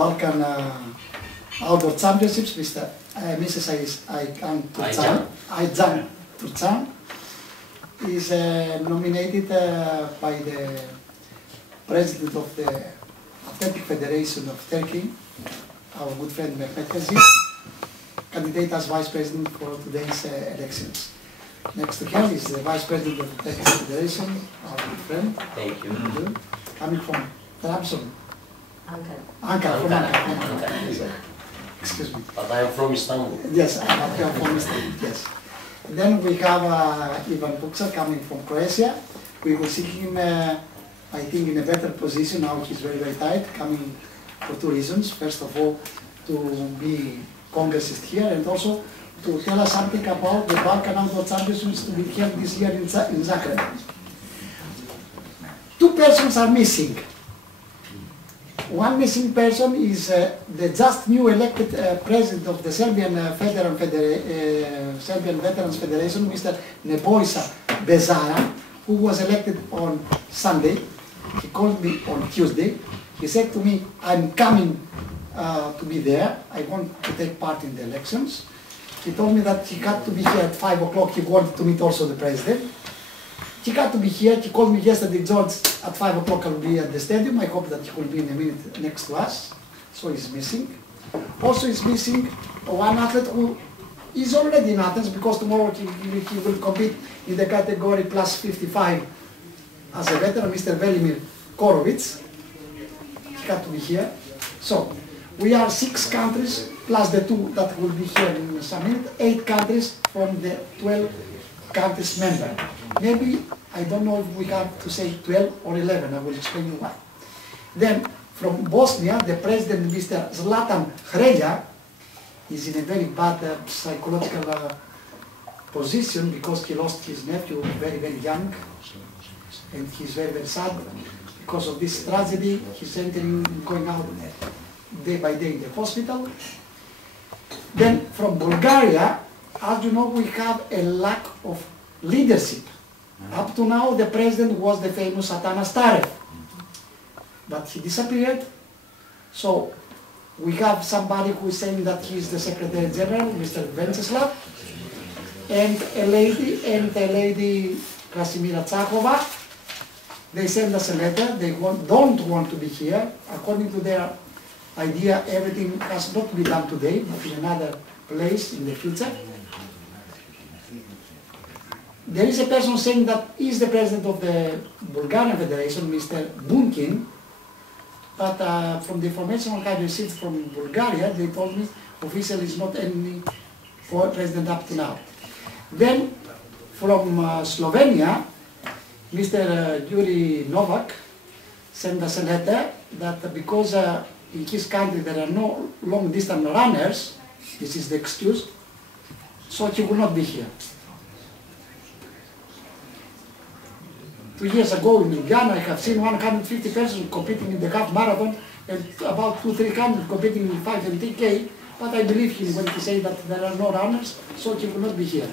Balkan Outdoor Championships, Mrs. Aycan Turcan is nominated by the President of the Athletic Federation of Turkey, our good friend Mehmet Aziz, candidate as Vice President for today's elections. Next to him is the Vice President of the Turkish Federation, our good friend. Thank you. Coming from Trabzon. Ankara. From Ankara. Excuse me. But I am from Istanbul. Yes, I am from Istanbul, yes. Then we have Ivan Buksa coming from Croatia. We will see him, I think, in a better position. Now he's very, very tight, coming for two reasons. First of all, to be congressist here, and also to tell us something about the Balkan Outdoor Championships to be held this year in Zagreb. Two persons are missing. One missing person is the just new elected president of the Serbian Veterans Federation, Mr. Nebojša Bezara, who was elected on Sunday. He called me on Tuesday. He said to me, I'm coming to be there. I want to take part in the elections. He told me that he had to be here at 5 o'clock. He wanted to meet also the president. He had to be here. He called me yesterday, George, at 5 o'clock I will be at the stadium. I hope that he will be in a minute next to us. So he's missing. Also is missing one athlete who is already in Athens, because tomorrow he will compete in the category plus 55 as a veteran, Mr. Velimir Korovic. He had to be here. So we are 6 countries plus the 2 that will be here in some minute, 8 countries from the 12 countries member. Maybe, I don't know if we have to say 12 or 11, I will explain you why. Then, from Bosnia, the president, Mr. Zlatan Hrelja, is in a very bad psychological position, because he lost his nephew very, very young, and he's very, very sad. Because of this tragedy, he's going out day by day in the hospital. Then, from Bulgaria, as you know, we have a lack of leadership. Up to now, the president was the famous Atanas Starev, but he disappeared. So we have somebody who is saying that he is the Secretary General, Mr. Venceslav, and a lady, Krasimira Tsakova. They send us a letter. They don't want to be here. According to their idea, everything has not to be done today, but in another place in the future. There is a person saying that he is the president of the Bulgarian Federation, Mr. Bunkin, but from the information I received from Bulgaria, they told me officially is not any president up to now. Then from Slovenia, Mr. Yuri Novak sent us a letter that because in his country there are no long-distance runners, this is the excuse, so he will not be here. 2 years ago in Ljubljana, I have seen 150 persons competing in the half marathon and about 200-300 competing in 5 and 10K, but I believe him when he says that there are no runners, so he will not be here.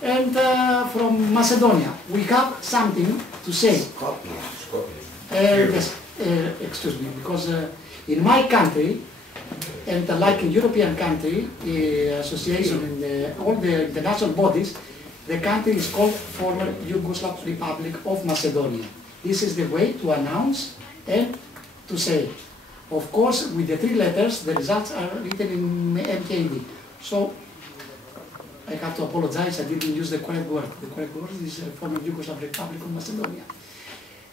And from Macedonia, we have something to say. Yes, excuse me, because in my country, and like in European country, association and all the international bodies, the country is called former Yugoslav Republic of Macedonia. This is the way to announce and to say. Of course, with the 3 letters, the results are written in MKD. So, I have to apologize, I didn't use the correct word. The correct word is former Yugoslav Republic of Macedonia.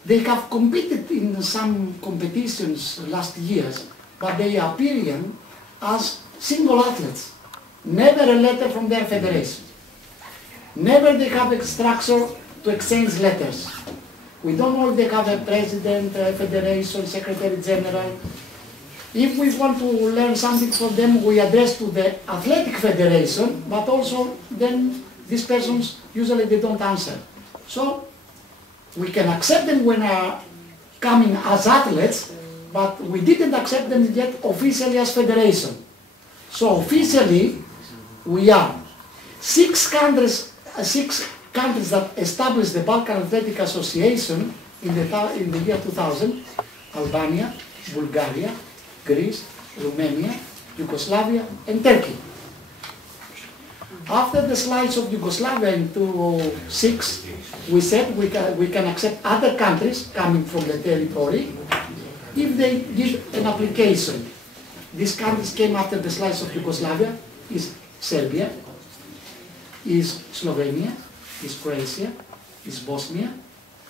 They have competed in some competitions last years, but they are appearing as single athletes. Never a letter from their federation. Never they have a structure to exchange letters. We don't know if they have a president, a federation, secretary general. If we want to learn something from them, we address to the athletic federation, but also then these persons, usually they don't answer. So we can accept them when they are coming as athletes, but we didn't accept them yet officially as federation. So officially, we are 6 countries that established the Balkan Athletic Association in the year 2000, Albania, Bulgaria, Greece, Romania, Yugoslavia, and Turkey. After the slides of Yugoslavia in 2006, we said we can accept other countries coming from the territory if they give an application. These countries came after the slides of Yugoslavia, is Serbia, is Slovenia, is Croatia, is Bosnia,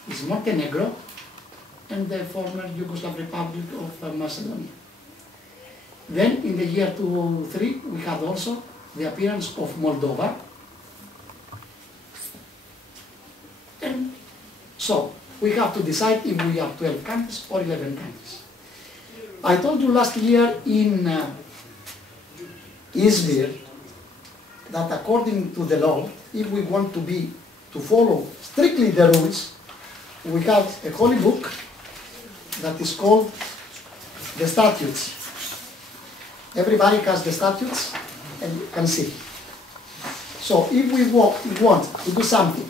is Montenegro, and the former Yugoslav Republic of Macedonia. Then in the year 2003, we had also the appearance of Moldova. And so we have to decide if we have 12 countries or 11 countries. I told you last year in Izmir that according to the law, if we want to follow strictly the rules, we have a holy book that is called the Statutes. Everybody has the statutes and you can see. So if we want to do something,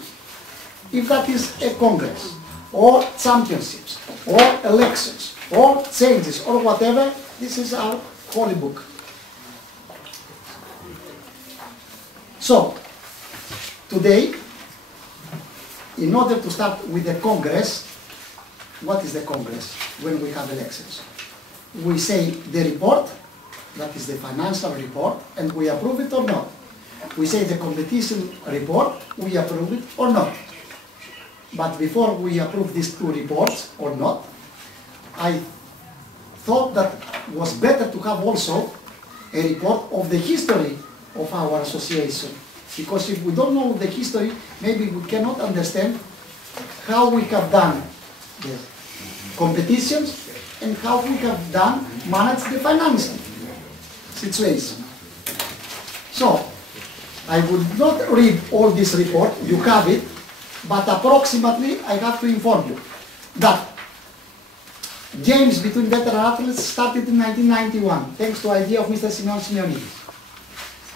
if that is a congress, or championships, or elections, or changes, or whatever, this is our holy book. So, today, in order to start with the congress, what is the congress when we have elections? We say the report, that is the financial report, and we approve it or not. We say the competition report, we approve it or not. But before we approve these two reports or not, I thought that it was better to have also a report of the history of our association. Because if we don't know the history, maybe we cannot understand how we have done the competitions and how we have managed the financial situation. So, I would not read all this report, you have it, but approximately I have to inform you that games between veteran athletes started in 1991, thanks to the idea of Mr. Simeonidis.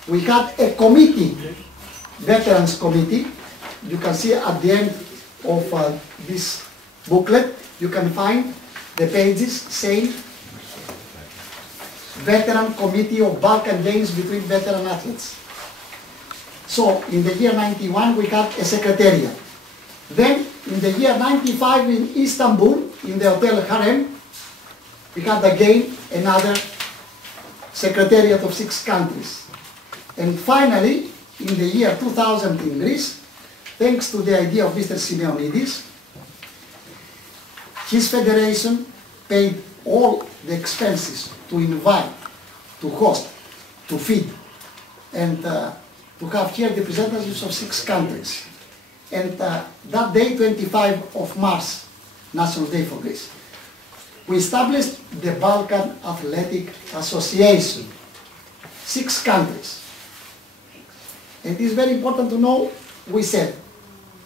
We had a committee, Veterans Committee. You can see at the end of this booklet, you can find the pages saying Veteran Committee of Balkan Games between veteran athletes. So in the year 91 we had a secretariat. Then in the year 95 in Istanbul, in the Hotel Harem, we had again another secretariat of 6 countries. And finally, in the year 2000 in Greece, thanks to the idea of Mr. Simeonidis, his federation paid all the expenses to invite, to host, to feed, and to have here representatives of 6 countries. And that day, 25 of March, National Day for Greece, we established the Balkan Athletic Association, 6 countries. And it is very important to know, we said,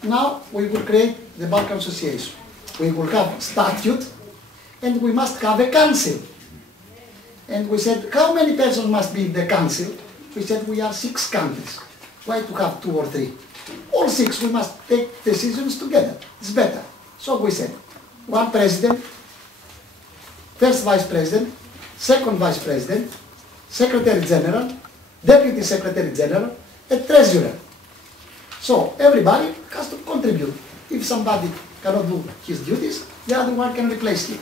now we will create the Balkan Association. We will have statute, and we must have a council. And we said, how many persons must be in the council? We said, we are 6 countries. Why to have 2 or 3? All 6, we must take decisions together. It's better. So we said, 1 president, 1st vice president, 2nd vice president, secretary general, deputy secretary general, a treasurer. So everybody has to contribute. If somebody cannot do his duties, the other one can replace him.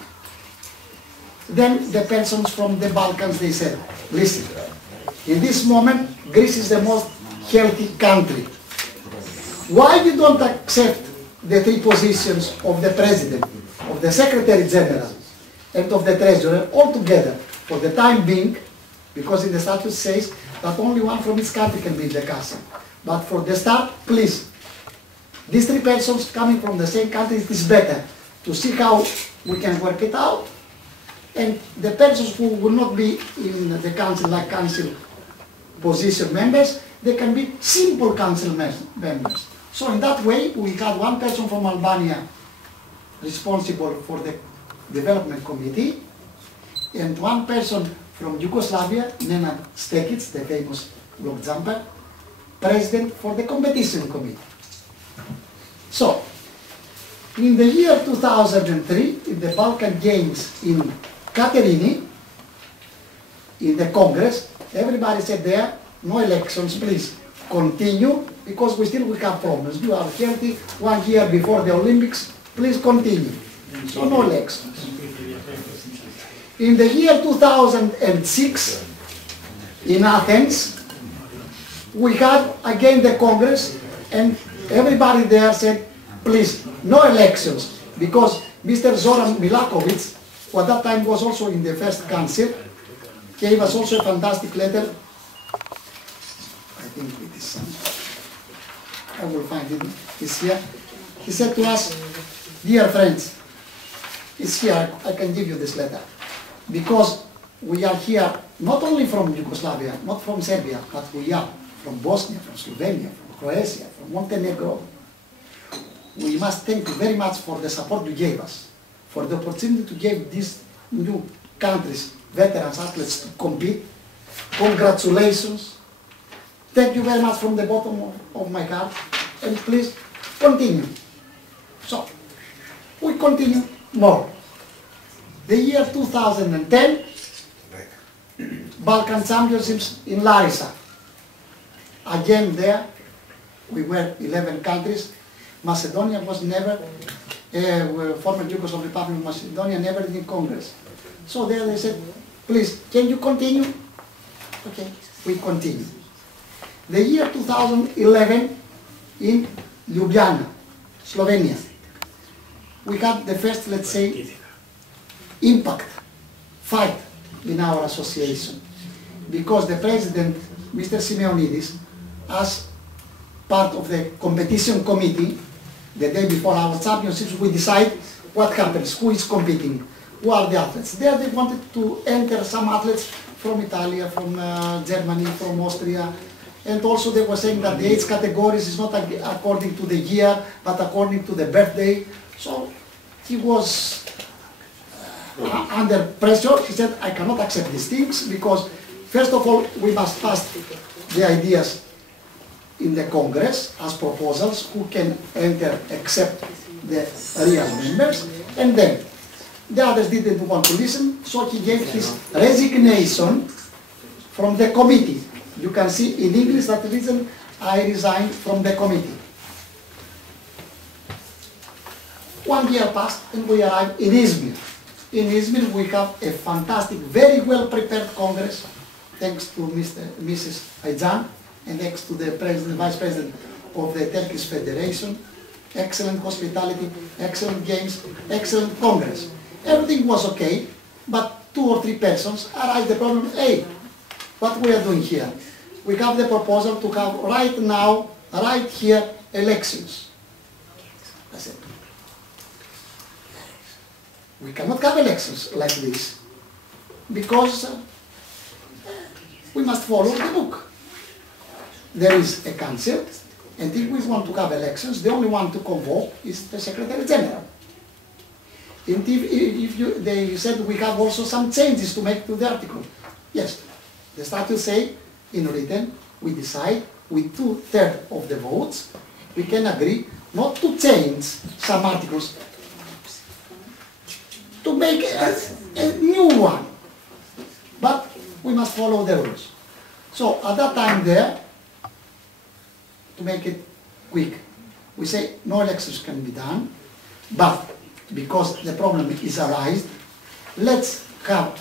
Then the persons from the Balkans, they said, listen, in this moment, Greece is the most healthy country. Why you don't accept the 3 positions of the president, of the secretary general, and of the treasurer all together for the time being, because in the statute says that only one from each country can be in the council. But for the start, please, these 3 persons coming from the same country, it is better to see how we can work it out. And the persons who will not be in the council like council position members, they can be simple council members. So in that way, we had 1 person from Albania responsible for the development committee, and 1 person from Yugoslavia, Nenad Stekic, the famous block jumper, president for the competition committee. So, in the year 2003, in the Balkan Games in Caterini, in the Congress, everybody said there, no elections, please continue, because we have problems. You are healthy 1 year before the Olympics, please continue. So no elections. In the year 2006, in Athens, we had again the Congress, and everybody there said, please, no elections, because Mr. Zoran Milakovic, who at that time was also in the first council, gave us also a fantastic letter. I think it is, I will find it, it's here. He said to us, dear friends, it's here, I can give you this letter, because we are here not only from Yugoslavia, not from Serbia, but we are from Bosnia, from Slovenia, from Croatia, from Montenegro. We must thank you very much for the support you gave us, for the opportunity to give these new countries, veterans, athletes to compete. Congratulations. Thank you very much from the bottom of my heart, and please continue. So, we continue more. The year 2010, Balkan Championships in Larissa. Again there, we were 11 countries. Macedonia was never, former Yugoslav Republic of Macedonia, never in Congress. So there they said, please, can you continue? Okay, we continue. The year 2011 in Ljubljana, Slovenia, we had the first, let's say, impact, fight in our association. Because the president, Mr. Simeonidis, as part of the competition committee, the day before our championships, we decide what happens, who is competing, who are the athletes. There they wanted to enter some athletes from Italy, from Germany, from Austria, and also they were saying that the age categories is not according to the year, but according to the birthday. So he was under pressure. He said, I cannot accept these things, because first of all, we must pass the ideas in the Congress as proposals, who can enter except the real members, and then the others didn't want to listen, so he gave his resignation from the committee. You can see in English that reason, I resigned from the committee. 1 year passed and we arrived in Izmir. In Izmir we have a fantastic, very well prepared Congress, thanks to Mrs. Aycan, and thanks to the President, Vice President of the Turkish Federation. Excellent hospitality, excellent games, excellent Congress. Everything was okay, but 2 or 3 persons arise the problem, hey, what we are doing here? We have the proposal to have right now, right here, elections. I said, we cannot have elections like this, because we must follow the book. There is a council, and if we want to have elections, the only one to convoke is the Secretary General. And they said we have also some changes to make to the article. Yes, the statute say in written, we decide with 2/3 of the votes, we can agree not to change some articles, to make a new one. But we must follow the rules. So at that time there, to make it quick, we say no elections can be done, but because the problem is arised, let's have,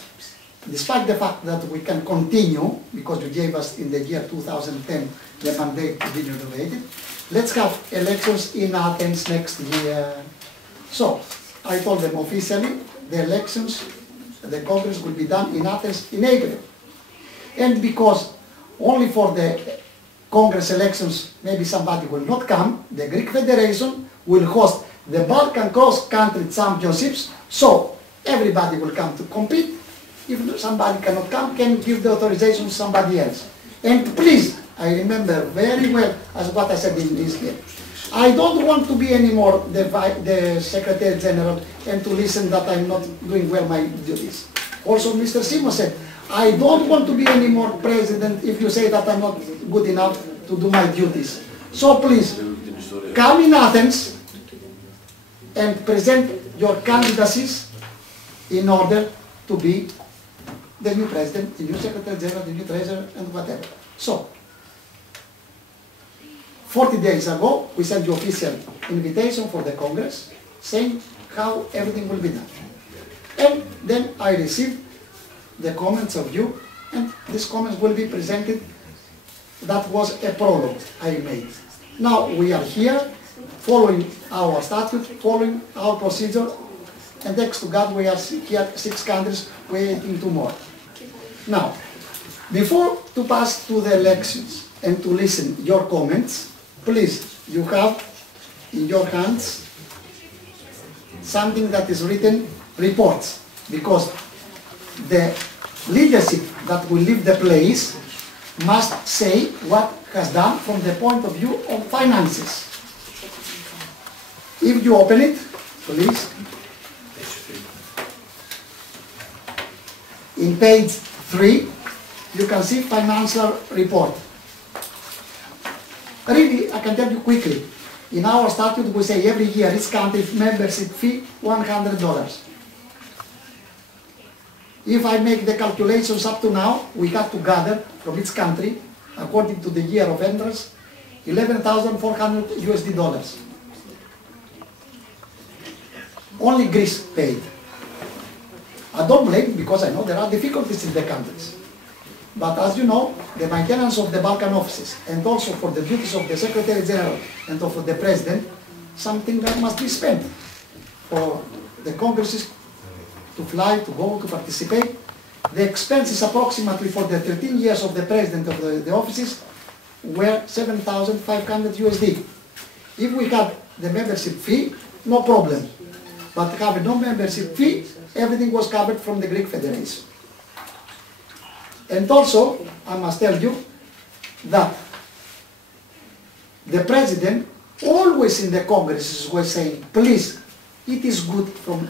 despite the fact that we can continue, because you gave us in the year 2010 the mandate to be renovated, let's have elections in Athens next year. So I told them officially the elections, the Congress will be done in Athens in April. And because only for the Congress elections maybe somebody will not come, the Greek Federation will host the Balkan cross-country championships, so everybody will come to compete. If somebody cannot come, can give the authorization to somebody else. And please, I remember very well as what I said in this game. I don't want to be anymore the Secretary General and to listen that I'm not doing well my duties. Also Mr. Simo said, I don't want to be anymore President if you say that I'm not good enough to do my duties. So please, come in Athens and present your candidacies in order to be the new president, the new secretary general, the new treasurer, and whatever. So, 40 days ago, we sent the official invitation for the Congress, saying how everything will be done. And then I received the comments of you, and these comments will be presented. That was a prologue I made. Now we are here, following our statute, following our procedure, and thanks to God we are here 6 countries waiting to more. Now, before to pass to the elections and to listen your comments, please, you have in your hands something that is written reports, because the leadership that will leave the place must say what has done from the point of view of finances. If you open it, please. In page 3, you can see financial report. Really, I can tell you quickly. In our statute, we say every year each country membership fee $100. If I make the calculations up to now, we have to gather from each country, according to the year of entrance, $11,400. Only Greece paid. I don't blame, because I know there are difficulties in the countries. But as you know, the maintenance of the Balkan offices, and also for the duties of the Secretary General and of the President, something that must be spent for the congresses to fly, to go, to participate. The expenses approximately for the 13 years of the President of the offices were $7,500. If we had the membership fee, no problem. But having no membership fee, everything was covered from the Greek Federation. And also, I must tell you that the President always in the Congresses was saying, please, it is good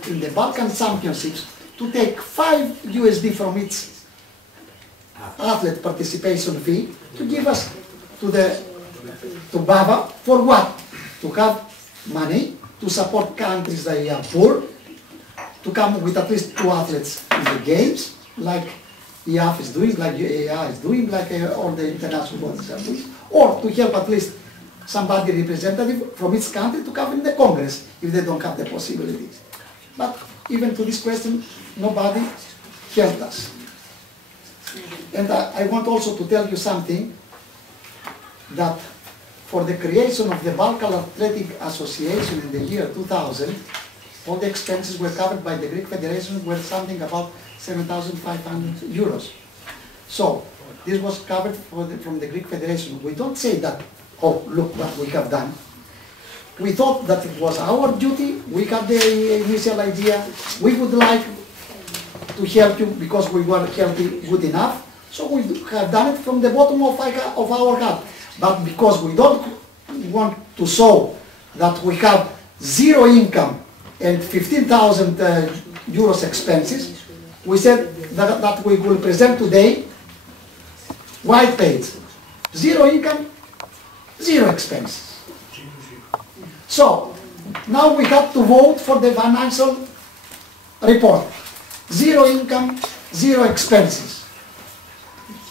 in the Balkan Championships to take $5 from each athlete participation fee to give us to BAVA for what? To have money to support countries that are poor, to come with at least 2 athletes in the games, like EAF is doing, like UAA is doing, like all the international bodies are doing, or to help at least somebody representative from each country to come in the Congress if they don't have the possibilities. But even to this question, nobody helped us. And I want also to tell you something, that for the creation of the Balkan Athletic Association in the year 2000, all the expenses were covered by the Greek Federation, were something about €7,500. So, this was covered from the Greek Federation. We don't say that, oh, look what we have done. We thought that it was our duty, we had the initial idea, we would like to help you because we were healthy good enough, so we have done it from the bottom of our heart. But because we don't want to show that we have zero income and 15,000 euros expenses, we said that we will present today white page. Zero income, zero expenses. So, now we have to vote for the financial report. Zero income, zero expenses.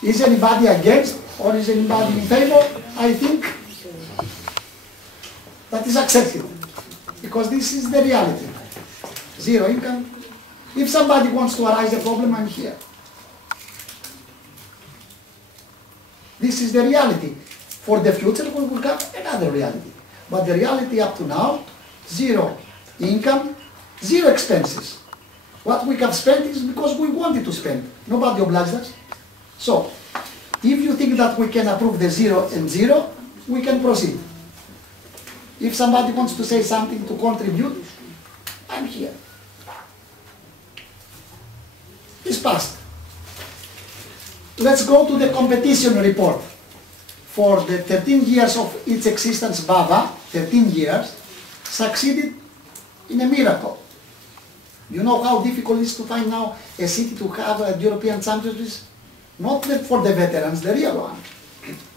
Is anybody against or is anybody in favor? I think that is accepted, because this is the reality. Zero income. If somebody wants to arise a problem, I'm here. This is the reality. For the future, we will have another reality. But the reality up to now, zero income, zero expenses. What we have spent is because we wanted to spend. Nobody obliged us. So, if you think that we can approve the 0 and 0, we can proceed. If somebody wants to say something to contribute, I'm here. It's passed. Let's go to the competition report. For the 13 years of its existence, BAVA, 13 years, succeeded in a miracle. You know how difficult it is to find now a city to have a European Championships? Not for the veterans, the real one.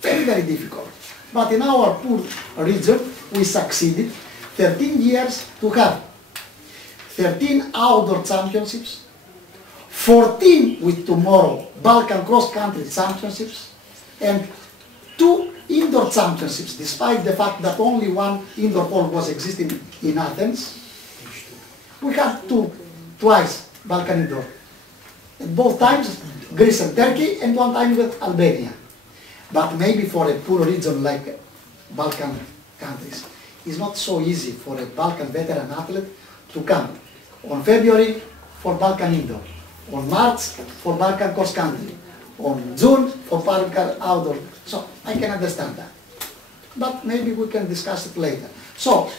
Very, very difficult. But in our poor region, we succeeded 13 years to have 13 outdoor championships, 14 with tomorrow Balkan cross-country championships, and 2 indoor championships, despite the fact that only one indoor hall was existing in Athens. We had twice Balkan indoor. And both times Greece and Turkey, and one time with Albania. But maybe for a poor region like Balkan countries, it's not so easy for a Balkan veteran athlete to come on February for Balkan indoor, on March for Balkan cross country, on June for Balkan outdoor. So I can understand that. But maybe we can discuss it later. So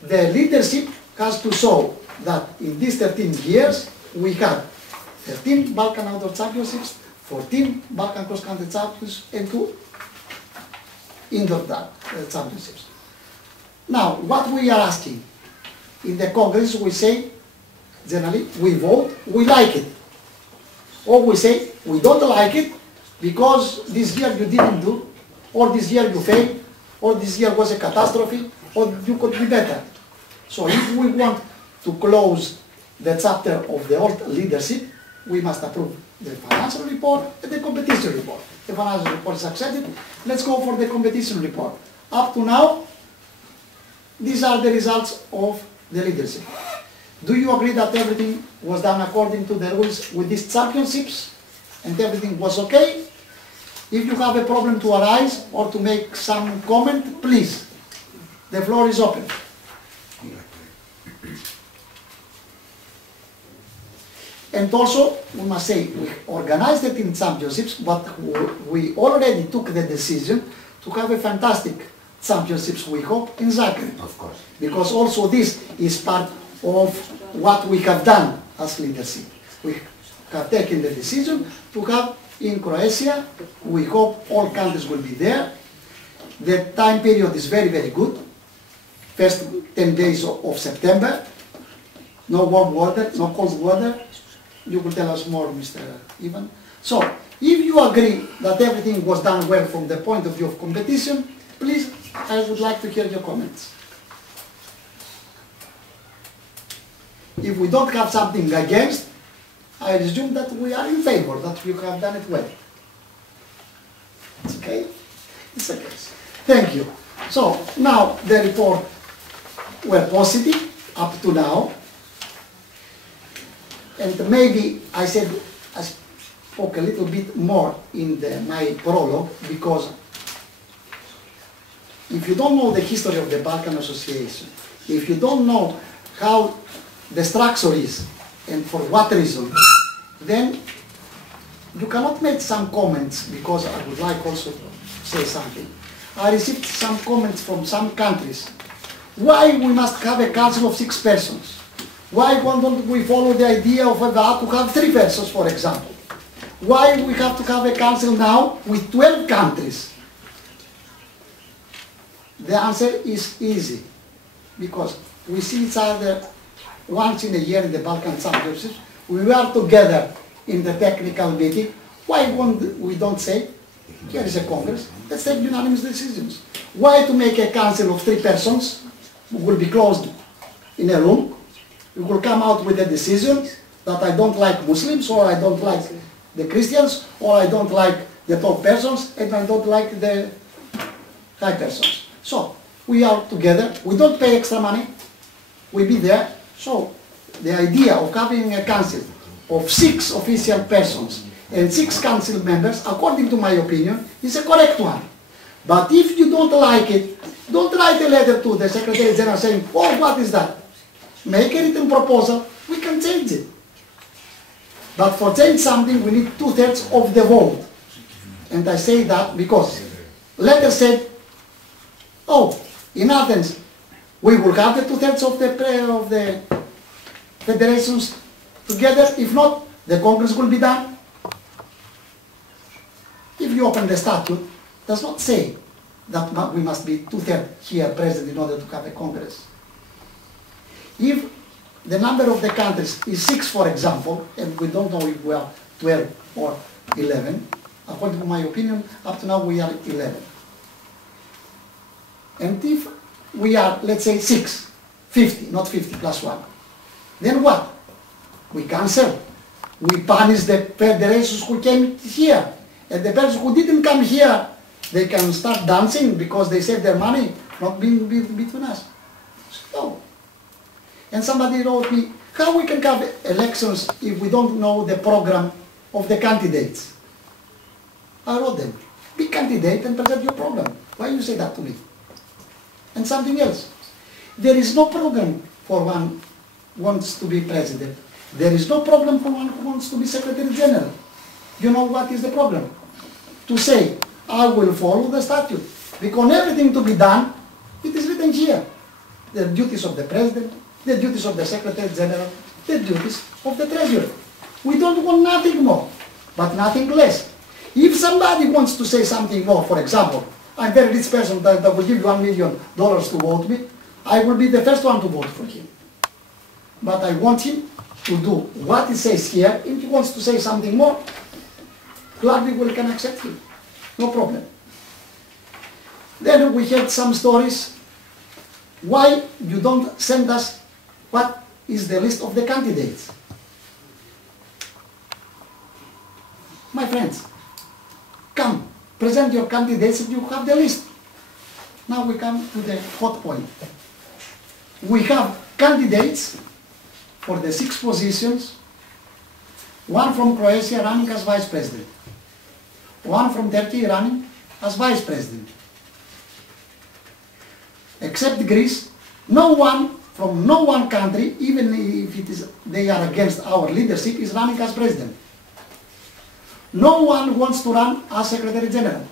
the leadership has to show that in these 13 years we had 13 Balkan outdoor championships, 14 Balkan cross country championships, and 2 indoor championships. Now, what we are asking in the Congress, we say, generally, we vote, we like it. Or we say, we don't like it because this year you didn't do, or this year you failed, or this year was a catastrophe, or you could be better. So if we want to close the chapter of the old leadership, we must approve the financial report and the competition report. The financial report is accepted. Let's go for the competition report. Up to now, these are the results of the leadership. Do you agree that everything was done according to the rules with these championships and everything was okay? If you have a problem to arise or to make some comment, please, the floor is open. And also, we must say, we organized the team championships, but we already took the decision to have a fantastic championships, we hope, in Zagreb. Of course. Because also this is part of what we have done as leadership. We have taken the decision to have in Croatia. We hope all countries will be there. The time period is very, very good. First 10 days of September. No warm water, no cold water. You will tell us more, Mr. Ivan. So, if you agree that everything was done well from the point of view of competition, please, I would like to hear your comments. If we don't have something against, I assume that we are in favor, that you have done it well. It's okay? It's okay. Thank you. So, now the report were positive up to now. And maybe I spoke a little bit more in my prologue, because if you don't know the history of the Balkan Association, if you don't know how the structure is and for what reason, then you cannot make some comments, because I would like also to say something. I received some comments from some countries. Why we must have a council of 6 persons? Why don't we follow the idea of that to have 3 persons, for example? Why we have to have a council now with 12 countries? The answer is easy, because we see each other once in a year in the Balkan Championships. We are together in the technical meeting. Why we don't say, here is a Congress, let's take unanimous decisions? Why to make a council of 3 persons who will be closed in a room? We will come out with a decision that I don't like Muslims, or I don't like the Christians, or I don't like the top persons, and I don't like the high persons. So, we are together, we don't pay extra money, we be there. So, the idea of having a council of 6 official persons and 6 council members, according to my opinion, is a correct one. But if you don't like it, don't write a letter to the Secretary General saying, oh, what is that? Make a written proposal, we can change it. But for change something, we need 2/3 of the vote. And I say that because letter said, oh, in Athens, we will have the 2/3 of the federations together. If not, the Congress will be done. If you open the statute, it does not say that we must be 2/3 here present in order to have a Congress. If the number of the countries is 6, for example, and we don't know if we are 12 or 11, according to my opinion, up to now we are 11. And if we are, let's say, 6, 50, not 50 plus 1, then what? We cancel. We punish the federations who came here. And the persons who didn't come here, they can start dancing because they save their money, not being between us. So, and somebody wrote me, how we can have elections if we don't know the program of the candidates? I wrote them, be candidate and present your program. Why you say that to me? And something else. There is no program for one who wants to be president. There is no problem for one who wants to be Secretary General. You know what is the problem? To say, I will follow the statute. Because everything to be done, it is written here. The duties of the President, the duties of the Secretary General, the duties of the Treasurer. We don't want nothing more, but nothing less. If somebody wants to say something more, for example, I'm a very rich person that will give you $1 million to vote me, I will be the first one to vote for him. But I want him to do what he says here. If he wants to say something more, gladly we can accept him. No problem. Then we had some stories. Why you don't send us what is the list of the candidates? My friends, come, present your candidates if you have the list. Now we come to the hot point. We have candidates for the 6 positions, one from Croatia running as Vice President, one from Turkey running as Vice President. Except Greece, no one from no one country, even if they are against our leadership, is running as President. No one wants to run as Secretary General.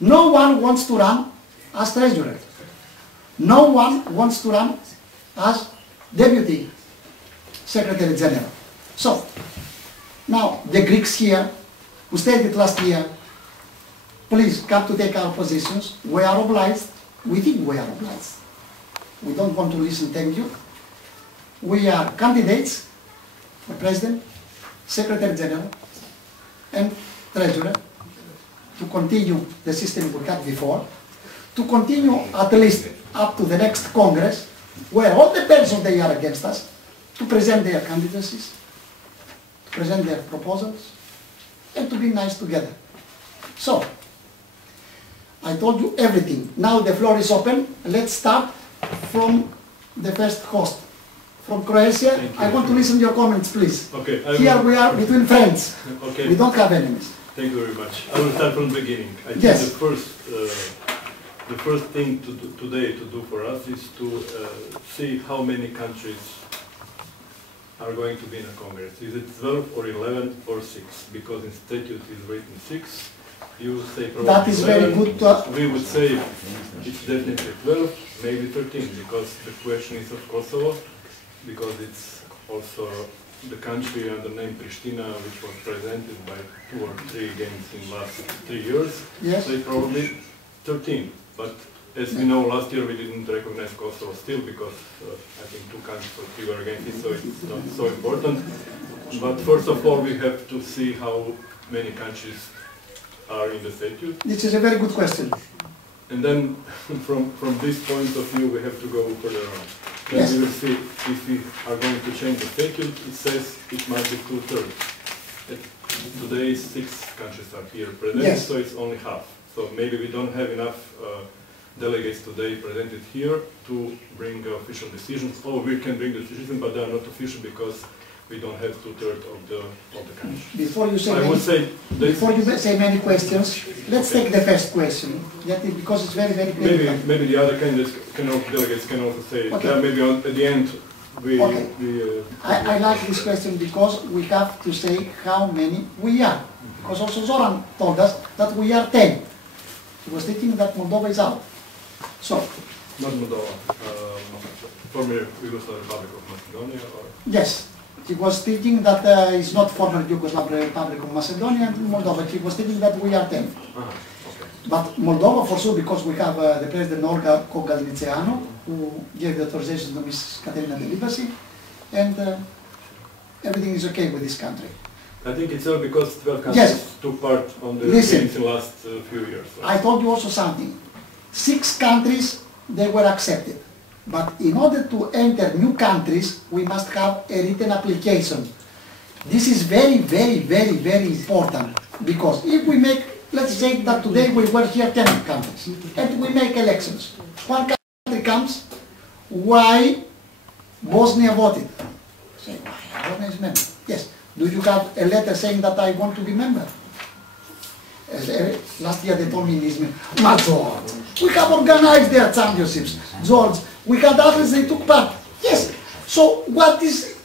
No one wants to run as Treasurer. No one wants to run as Deputy Secretary General. So, now the Greeks here, who stated last year, please come to take our positions. We are obliged. We think we are obliged. We don't want to listen, thank you. We are candidates for President, Secretary General, and Treasurer to continue the system we had before, to continue at least up to the next Congress, where all the persons they are against us, to present their candidacies, to present their proposals, and to be nice together. So, I told you everything. Now the floor is open. Let's start from the first host. From Croatia, I want to listen to your comments, please. Okay. Here we are between friends. Okay. We don't have enemies. Thank you very much. I will start from the beginning. I think Yes. the first thing today to do for us is to see how many countries are going to be in a Congress. Is it 12 or 11 or 6? Because in statute is written 6. You say probably That is 11. very good. We would say it's definitely 12, maybe 13, because the question is of Kosovo, because it's also the country under the name Pristina, which was presented by 2 or 3 games in the last 3 years. Yes. So it's probably 13. But as we know, last year we didn't recognize Kosovo still because I think 2 countries or 3 were against it, so it's not so important. But first of all, we have to see how many countries are in the statute. This is a very good question. And then from this point of view, we have to go further on. Then Yes. we will see if we are going to change the statute. It says it might be 2/3. Today 6 countries are here present, Yes. so it's only half. So maybe we don't have enough delegates today presented here to bring official decisions. Or we can bring the decisions, but they are not official because we don't have 2/3 of the country. Before you say I would say many questions, let's take the first question. Because it's very, very critical. maybe the other candidates delegates can also say it. Okay. Maybe at the end we. Okay. I like this question because we have to say how many we are. Because also Zoran told us that we are 10. He was thinking that Moldova is out. So. Not Moldova. Former Yugoslav Republic of Macedonia or. Yes. He was thinking that it's not former Yugoslav Republic of Macedonia and Moldova. He was thinking that we are 10. Okay. But Moldova for sure, because we have the President Olga Kogalniceanu, who gave the authorization to Ms. Katerina Delibacy, and everything is okay with this country. I think it's all because 12 countries Yes. took part on the Listen. games in the last few years. So. I told you also something. 6 countries, they were accepted. But in order to enter new countries, we must have a written application. This is very, very, very, very important, because if we make, let's say that today we were here 10 countries, and we make elections. One country comes, why Bosnia voted? Say, why Bosnia is member? Yes. Do you have a letter saying that I want to be member? Last year they told me in Izmir, George, we have organized their championships. George, we had athletes, they took part. Yes. So what is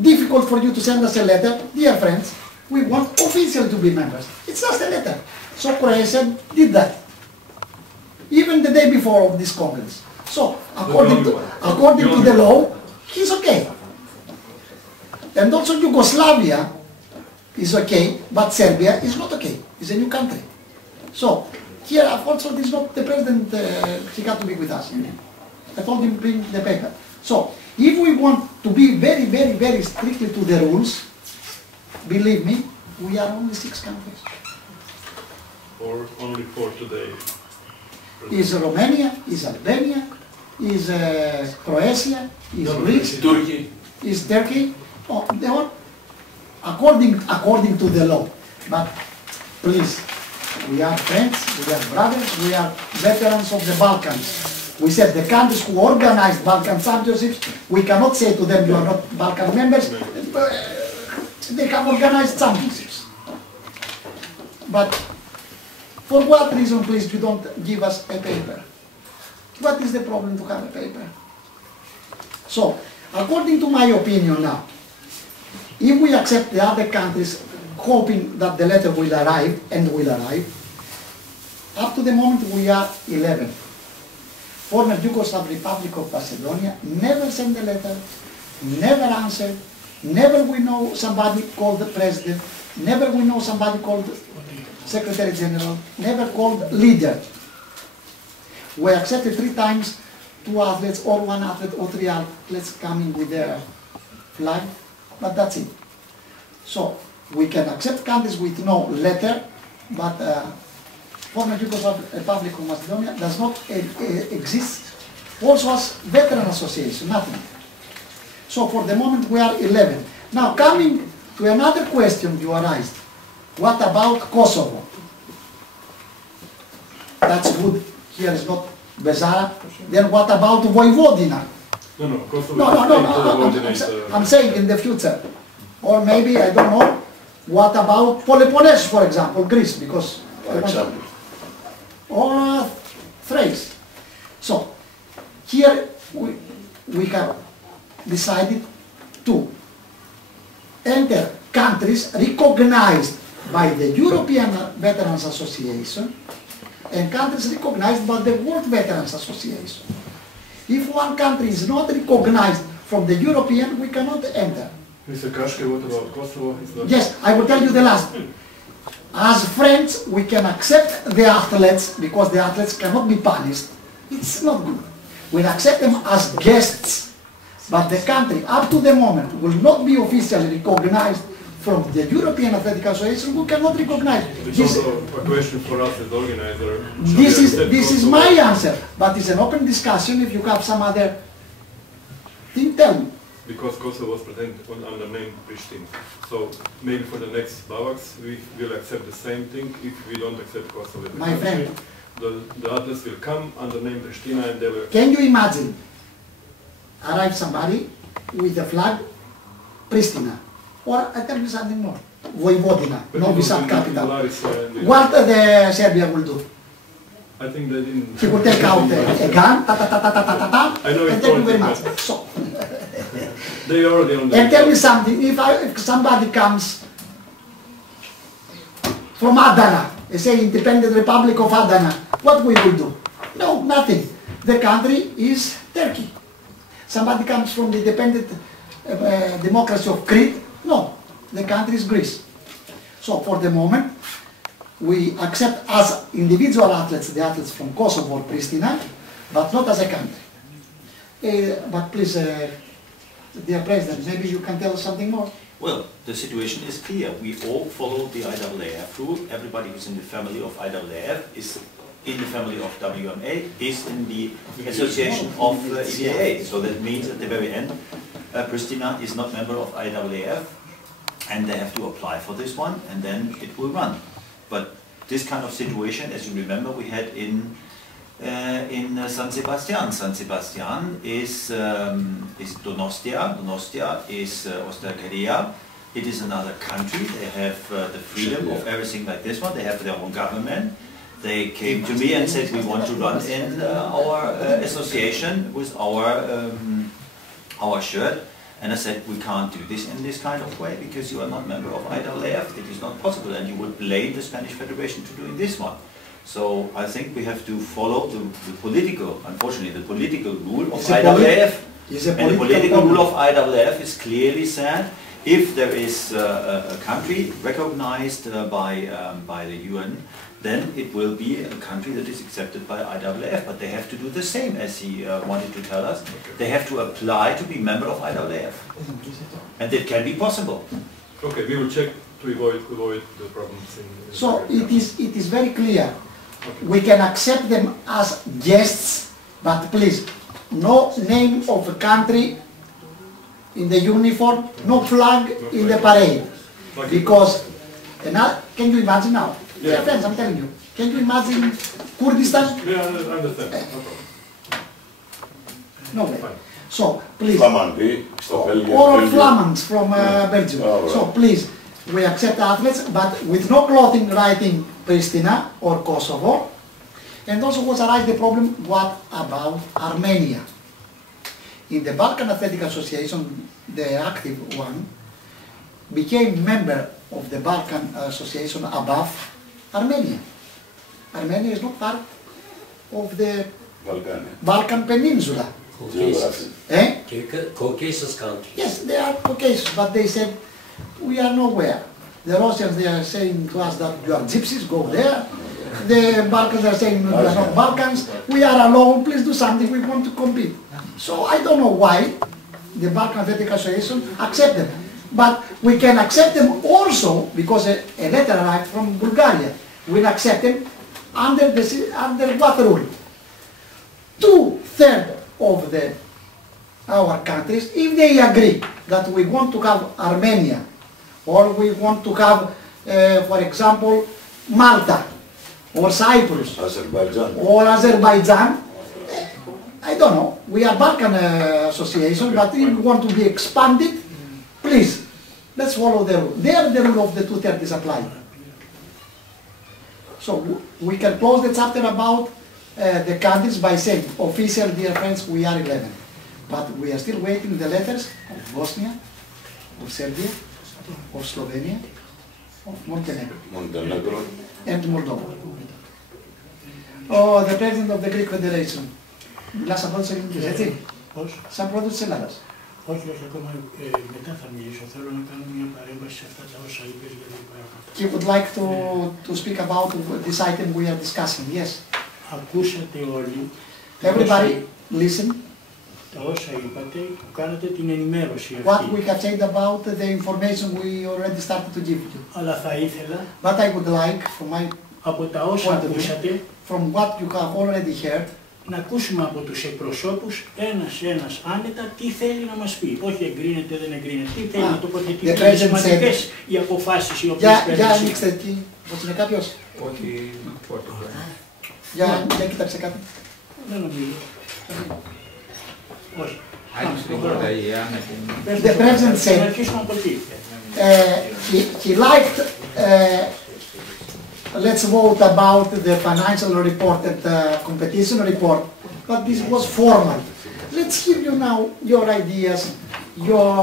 difficult for you to send us a letter? Dear friends, we want officially to be members. It's just a letter. So Croatia did that. Even the day before of this Congress. So according to the law, he's okay. And also Yugoslavia is okay, but Serbia is not okay. It's a new country. So here also this is not the president, he had to be with us. I told him bring the paper. So if we want to be very, very, very strictly to the rules, believe me, we are only 6 countries. Or only 4 today. Is Romania, is Albania, is Croatia, is Greece, Turkey. is Turkey. Oh, they are according to the law. But please, we are friends, we are brothers, we are veterans of the Balkans. We said the countries who organized Balkan championships, we cannot say to them you are not Balkan members. They have organized championships. But for what reason, please, you don't give us a paper? What is the problem to have a paper? So, according to my opinion now, if we accept the other countries hoping that the letter will arrive, and will arrive, up to the moment we are 11. Former Yugoslav Republic of Macedonia never sent a letter, never answered, never we know somebody called the president, never we know somebody called Secretary General, never called leader. We accepted 3 times 2 athletes, or 1 athlete, or 3 athletes coming with their flag, but that's it. So we can accept countries with no letter, but former Yugoslav Republic of Macedonia does not exist. Also as veteran association, nothing. So for the moment we are 11. Now coming to another question you raised, what about Kosovo? That's good. Here is not Bezara. Then what about Vojvodina? No, Kosovo No. I'm saying in the future. Or maybe, I don't know, what about Peloponnese, for example, Greece, because... For example. Or Thrace. So, here we have decided to enter countries recognized by the European Veterans Association and countries recognized by the World Veterans Association. If one country is not recognized from the European, we cannot enter. Mr. Kashke, what about Kosovo? Yes, I will tell you the last. As friends, we can accept the athletes, because the athletes cannot be punished. It's not good. We accept them as guests, but the country, up to the moment, will not be officially recognized from the European Athletic Association. We cannot recognize. It's also a question for us as organizer. This is my answer, but it's an open discussion. If you have some other thing, tell me. Because Kosovo was present under name Pristina. So maybe for the next BAVAX we will accept the same thing if we don't accept Kosovo. My friend. The athletes will come under name Pristina and they will... Can you imagine? Arrive somebody with a flag, Pristina. Or I tell you something more. Vojvodina, Novi Sad capital. What the Serbia will do? I think they didn't... He will take out a gun, ta-ta-ta-ta-ta-ta-ta, and thank you very much. So, they already on the... And tell me something, if somebody comes from Adana, say Independent Republic of Adana, what we will do? No, nothing. The country is Turkey. Somebody comes from the Independent Democracy of Crete, no, the country is Greece. So for the moment, we accept as individual athletes, the athletes from Kosovo or Pristina, but not as a country. But please, dear President, maybe you can tell us something more? Well, the situation is clear. We all follow the IAAF rule. Everybody who's in the family of IAAF is in the family of WMA, is in the association of EDA. So that means at the very end, Pristina is not member of IAAF. and they have to apply for this one, and then it will run. But this kind of situation, as you remember, we had in San Sebastian. San Sebastian is Donostia. Donostia is Osterkeria. It is another country. They have the freedom of everything like this one. They have their own government. They came to me and said, we want to run in our association with our shirt. And I said, we can't do this in this kind of way because you are not a member of IAAF. It is not possible, and you would blame the Spanish Federation to doing this one. So I think we have to follow the political, unfortunately, the political rule of IAAF. And the political rule of IAAF is clearly said, if there is a country recognized by the UN, then it will be a country that is accepted by IAAF. But they have to do the same, as he wanted to tell us. They have to apply to be member of IAAF. And it can be possible. Okay, we will check to avoid the problems. So it is very clear. Okay. We can accept them as guests, but please, no name of a country in the uniform, no flag in the parade. Because, can you imagine now? Yeah. Dear friends, I'm telling you, can you imagine Kurdistan? Yeah, I understand. No way. So, please. Flamandi, or Flamans from Belgium. Oh, right. So, please, we accept athletes, but with no clothing writing Pristina or Kosovo. And also was arise the problem, what about Armenia? In the Balkan Athletic Association, the active one, became member of the Balkan Association above Armenia. Armenia is not part of the Balkan Peninsula. Caucasus. Eh? Caucasus countries. Yes, they are Caucasus, but they said, we are nowhere. The Russians, they are saying to us that you are gypsies, go there. The Balkans are saying, we are not Balkans. We are alone, please do something, we want to compete. So I don't know why the Balkan Athletic Association accept them. But we can accept them also because a letter arrived from Bulgaria. We'll accept them under what rule? 2/3 of our countries, if they agree that we want to have Armenia, or we want to have, for example, Malta, or Cyprus, or Azerbaijan, I don't know, we are Balkan Association, but if we want to be expanded, please, let's follow the rule. There the rule of the 2/3 is applied. So we can close the chapter about the countries by saying, official, dear friends, we are 11. But we are still waiting the letters of Bosnia, of Serbia, of Slovenia, of Montenegro, and Moldova. Oh, the president of the Greek Federation. Μιλάς σαν πρώτος ελληνικής, έτσι? Πώς? Σαν πρώτος της Ελλάδας. Όχι, όχι, ακόμα μετά θα μιλήσω. Θέλω να κάνω μια παρέμβαση σε αυτά τα όσα είπες για την παραγωγή. He would like to speak about this item we are discussing, yes. Ακούσατε όλοι. Everybody listen. Τα όσα είπατε, που κάνατε την ενημέρωση αυτή. What we have said about the information we already started to give you. Αλλά θα ήθελα, What I would like, from my από τα όσα ακούσατε, from what you have already heard, να ακούσουμε από τους εκπροσώπους ένας άνετα τι θέλει να μας πει. Όχι εγκρίνεται, δεν εγκρίνεται. Τι θέλει να τοποθετήσει. Είναι σημαντικές οι αποφάσεις οι οποίες παίρνουν. Για ανοίξτε εκεί, πώς είναι κάποιος. Όχι, Για κοίταξε κάτι. Δεν νομίζω. Όχι. The president said he liked, let's vote about the financial report and the competition report, but this was formal. Let's hear you now your ideas, your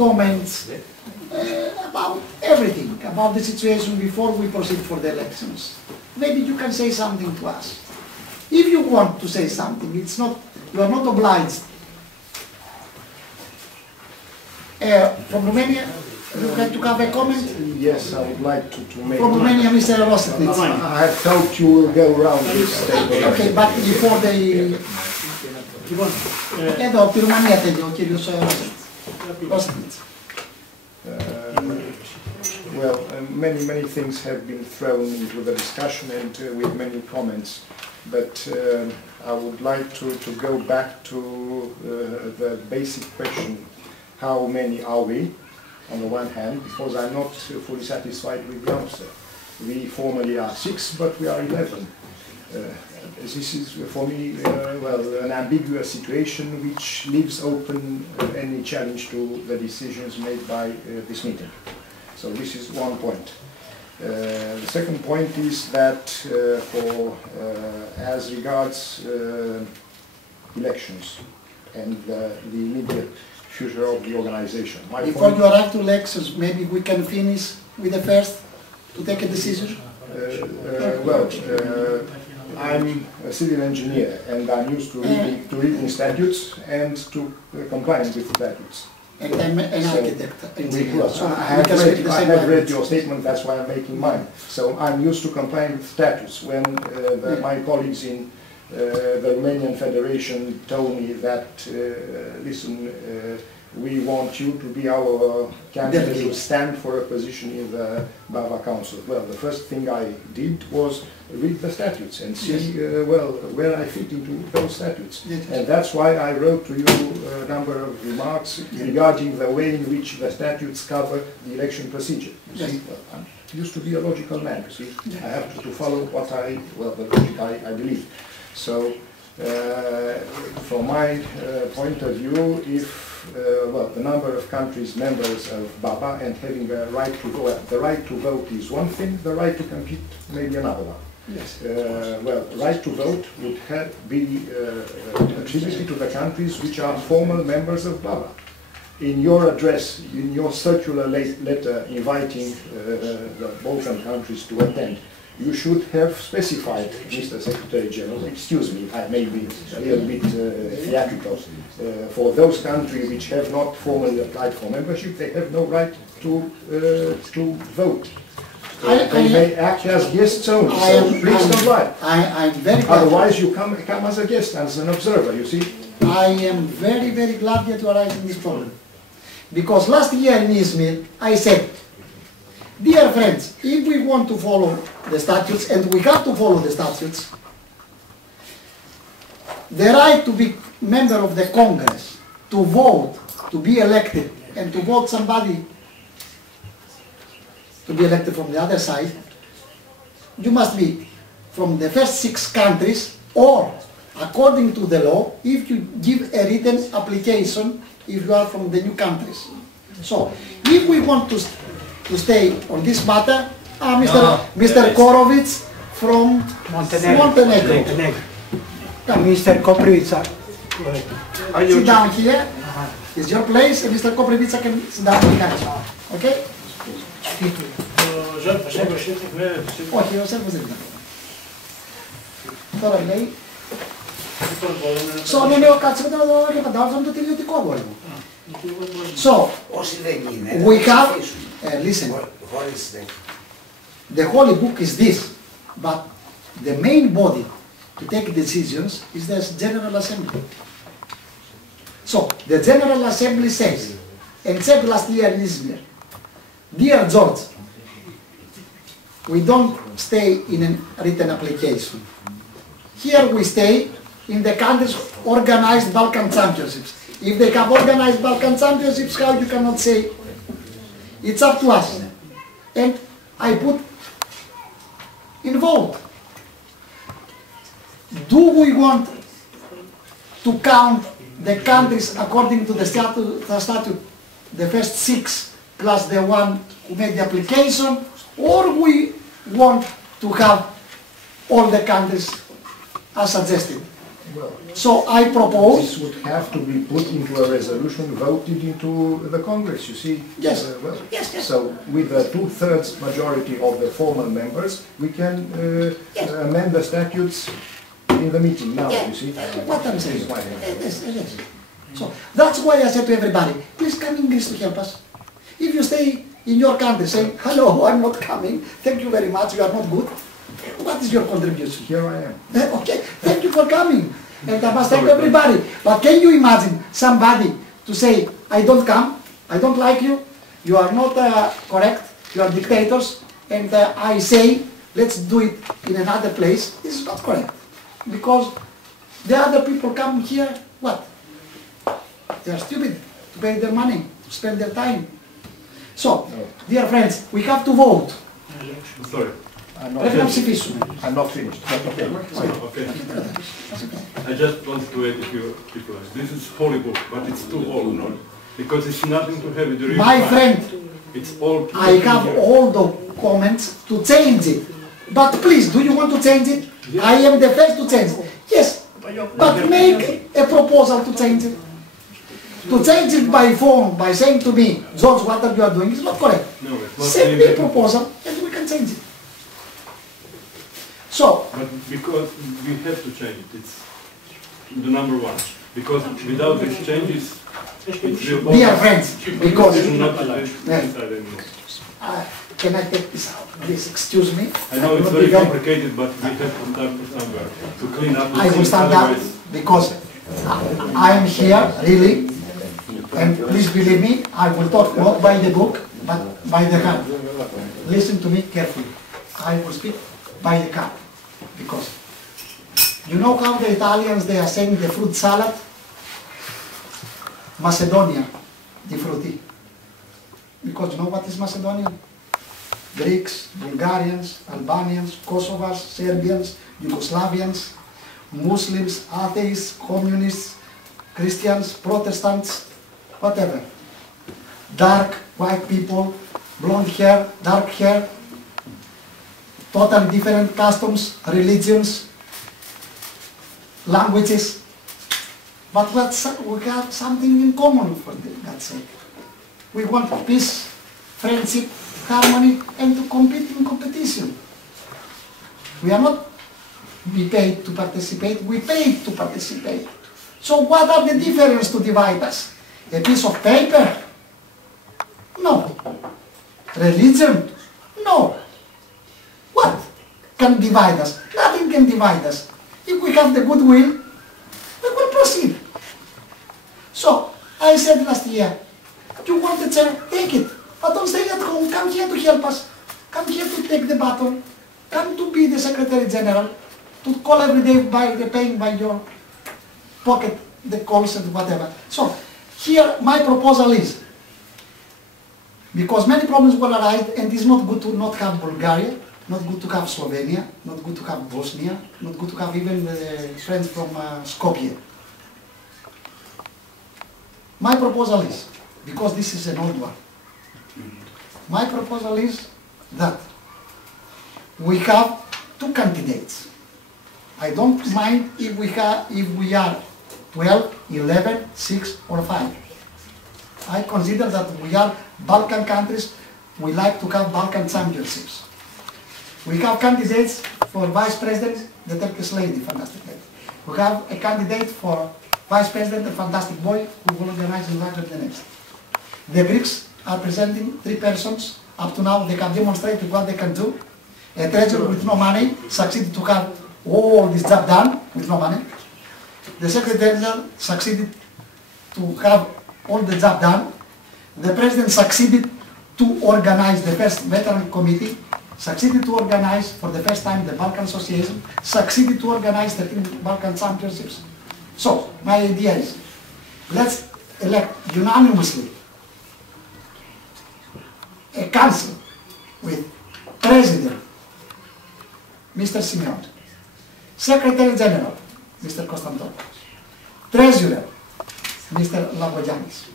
comments about everything, about the situation before we proceed for the elections. Maybe you can say something to us. If you want to say something, it's not, you are not obliged. From Romania, you would like to have a comment? Yes, I would like to make. From Romania, Mr. Rossetnitz. I thought you will go around this table. Okay, but before they... Εδώ, από τη Ρουμανία θέλει ο κύριος Ρossetnitz. Well, many things have been thrown into the discussion and with many comments, but I would like to go back to the basic question: how many are we? on the one hand, because I'm not fully satisfied with the answer. We formally are 6, but we are 11. This is for me, well, an ambiguous situation which leaves open any challenge to the decisions made by this meeting. So this is one point. The second point is that as regards elections and the immediate future of the organization. Before you arrive to elections, maybe we can finish with the first to take a decision? I'm a civil engineer and I'm used to reading statutes and to complying with statutes. And I'm an architect. I have read your statement, that's why I'm making mine. So I'm used to complying with statutes. When my colleagues in the Romanian Federation told me that, listen, we want you to be our candidate to stand for a position in the BAVA Council. Well, the first thing I did was read the statutes and see, where I fit into those statutes. And that's why I wrote to you a number of remarks regarding the way in which the statutes cover the election procedure. You see, well, I'm used to be a logical man, you see. I have to follow what the logic I believe. So, from my point of view, if the number of countries members of BABA and having a right to vote, the right to vote is one thing, the right to compete may be another one. Yes. Right to vote would be attributed to the countries which are formal members of BABA. In your address, in your circular letter inviting the Balkan countries to attend, you should have specified, Mr. Secretary General, excuse me, I may be a little bit theatrical, for those countries which have not formally applied for membership, they have no right to vote. They may act as guests only, so please comply. I'm very glad. Otherwise you come as a guest, as an observer, you see. I am very, very glad that you are raising this problem. Because last year in Izmir, I said, dear friends, if we want to follow the statutes, and we have to follow the statutes, the right to be member of the Congress, to vote, to be elected, and to vote somebody to be elected from the other side, you must be from the first 6 countries, or according to the law, if you give a written application, if you are from the new countries. So, if we want to stay on this matter, Mr. Korovic from Montenegro. Mr. Koprivica. Sit down here. It's your place, and Mr. Koprivica can sit down behind you. Okay? Όχι, ο Σέρβος δεν ήταν. Τώρα λέει... Ναι, ναι, κάτσε μετά εδώ και φαντάζομαι το τελειωτικό αγόρι μου. So, we have, listen, the Holy Book is this, but the main body to take decisions is the General Assembly. So, the General Assembly says, and said last year in Izmir, dear George, we don't stay in a written application. Here we stay in the countries organized Balkan Championships. If they have organized Balkan Championships, how you cannot say? It's up to us. And I put in vote. Do we want to count the countries according to the statute, the first 6 plus the one who made the application, or we want to have all the countries as suggested? So I propose... This would have to be put into a resolution voted into the Congress, you see. Yes. Yes. So with a 2/3 majority of the formal members, we can amend the statutes in the meeting now, you see. What I'm saying. Yes. So that's why I said to everybody, please come in Greece to help us. If you stay in your country saying, hello, I'm not coming, thank you very much, you are not good, what is your contribution? Here I am. Okay, thank you for coming. And I must thank everybody. But can you imagine somebody to say, I don't come, I don't like you, you are not correct, you are dictators, and I say, let's do it in another place? This is not correct. Because the other people come here, what? They are stupid to pay their money, to spend their time. So, dear friends, we have to vote. Sorry. Πρέπει να ψηφίσουμε. I'm not finished, but okay. Okay. I just want to add a few people. This is horrible, but it's too old, no? Because it's nothing to have with the real My fact. friend, It's all. I have all the comments to change it. But please, do you want to change it? I am the first to change it. Yes, but make a proposal to change it. To change it by phone, by saying to me, George, what you are doing is not correct. No, it's not. Send me a proposal and we can change it. So, But because we have to change it, it's the number one. Because without these changes, it will dear friends, because not decide anymore. can I take this out? Please excuse me. I know it's very complicated, but we have to start somewhere to clean up. I will stand up because I am here really, and please believe me, I will talk not by the book, but by the heart. Listen to me carefully. I will speak by the heart, because you know how the Italians, they are saying the fruit salad? Macedonia, di frutti. Because you know what is Macedonia? Greeks, Bulgarians, Albanians, Kosovars, Serbians, Yugoslavians, Muslims, atheists, communists, Christians, Protestants, whatever. Dark, white people, blonde hair, dark hair, totally different customs, religions, languages. But we have something in common, for God's sake. We want peace, friendship, harmony, and to compete in competition. We are not paid to participate, we paid to participate. So what are the differences to divide us? A piece of paper? No. Religion? No. What can divide us? Nothing can divide us. If we have the goodwill, we will proceed. So, I said last year, you want the chair, take it. But don't stay at home, come here to help us. Come here to take the baton. Come to be the Secretary General. To call every day by the paying by your pocket, the calls and whatever. So, here my proposal is, because many problems will arise and it's not good to not have Bulgaria, not good to have Slovenia, not good to have Bosnia, not good to have even friends from Skopje. My proposal is, because this is an old one, my proposal is that we have two candidates. I don't mind if we are 12, 11, 6 or 5. I consider that we are Balkan countries, we like to have Balkan championships. We have candidates for vice president, the Turkish lady, fantastic lady. We have a candidate for vice president, a fantastic boy, who will organize in Zagreb the next. The Greeks are presenting 3 persons. Up to now, they can demonstrate what they can do. A treasurer with no money succeeded to have all this job done with no money. The Secretary General succeeded to have all the job done. The President succeeded to organize the first veteran committee, succeeded to organize for the first time the Balkan Association, succeeded to organize the Balkan Championships. So, my idea is, let's elect unanimously a council with President, Mr. Simeon, Secretary General, Mr. Konstantopoulos, Treasurer, Mr. Labogiannis,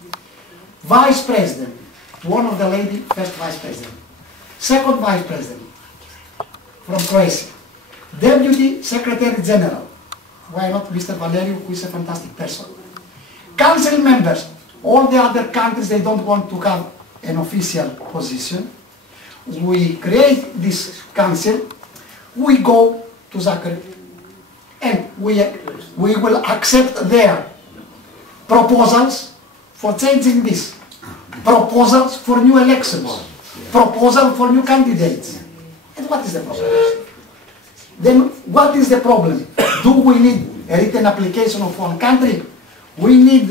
Vice President, one of the lady, first Vice President, second Vice President from Croatia, Deputy Secretary General, why not Mr. Valeriu, who is a fantastic person, Council members, all the other countries, they don't want to have an official position. We create this council, we go to Zagreb, and we will accept their proposals for changing this, proposals for new elections, proposal for new candidates. And what is the problem? Then what is the problem? Do we need a written application of one country? We need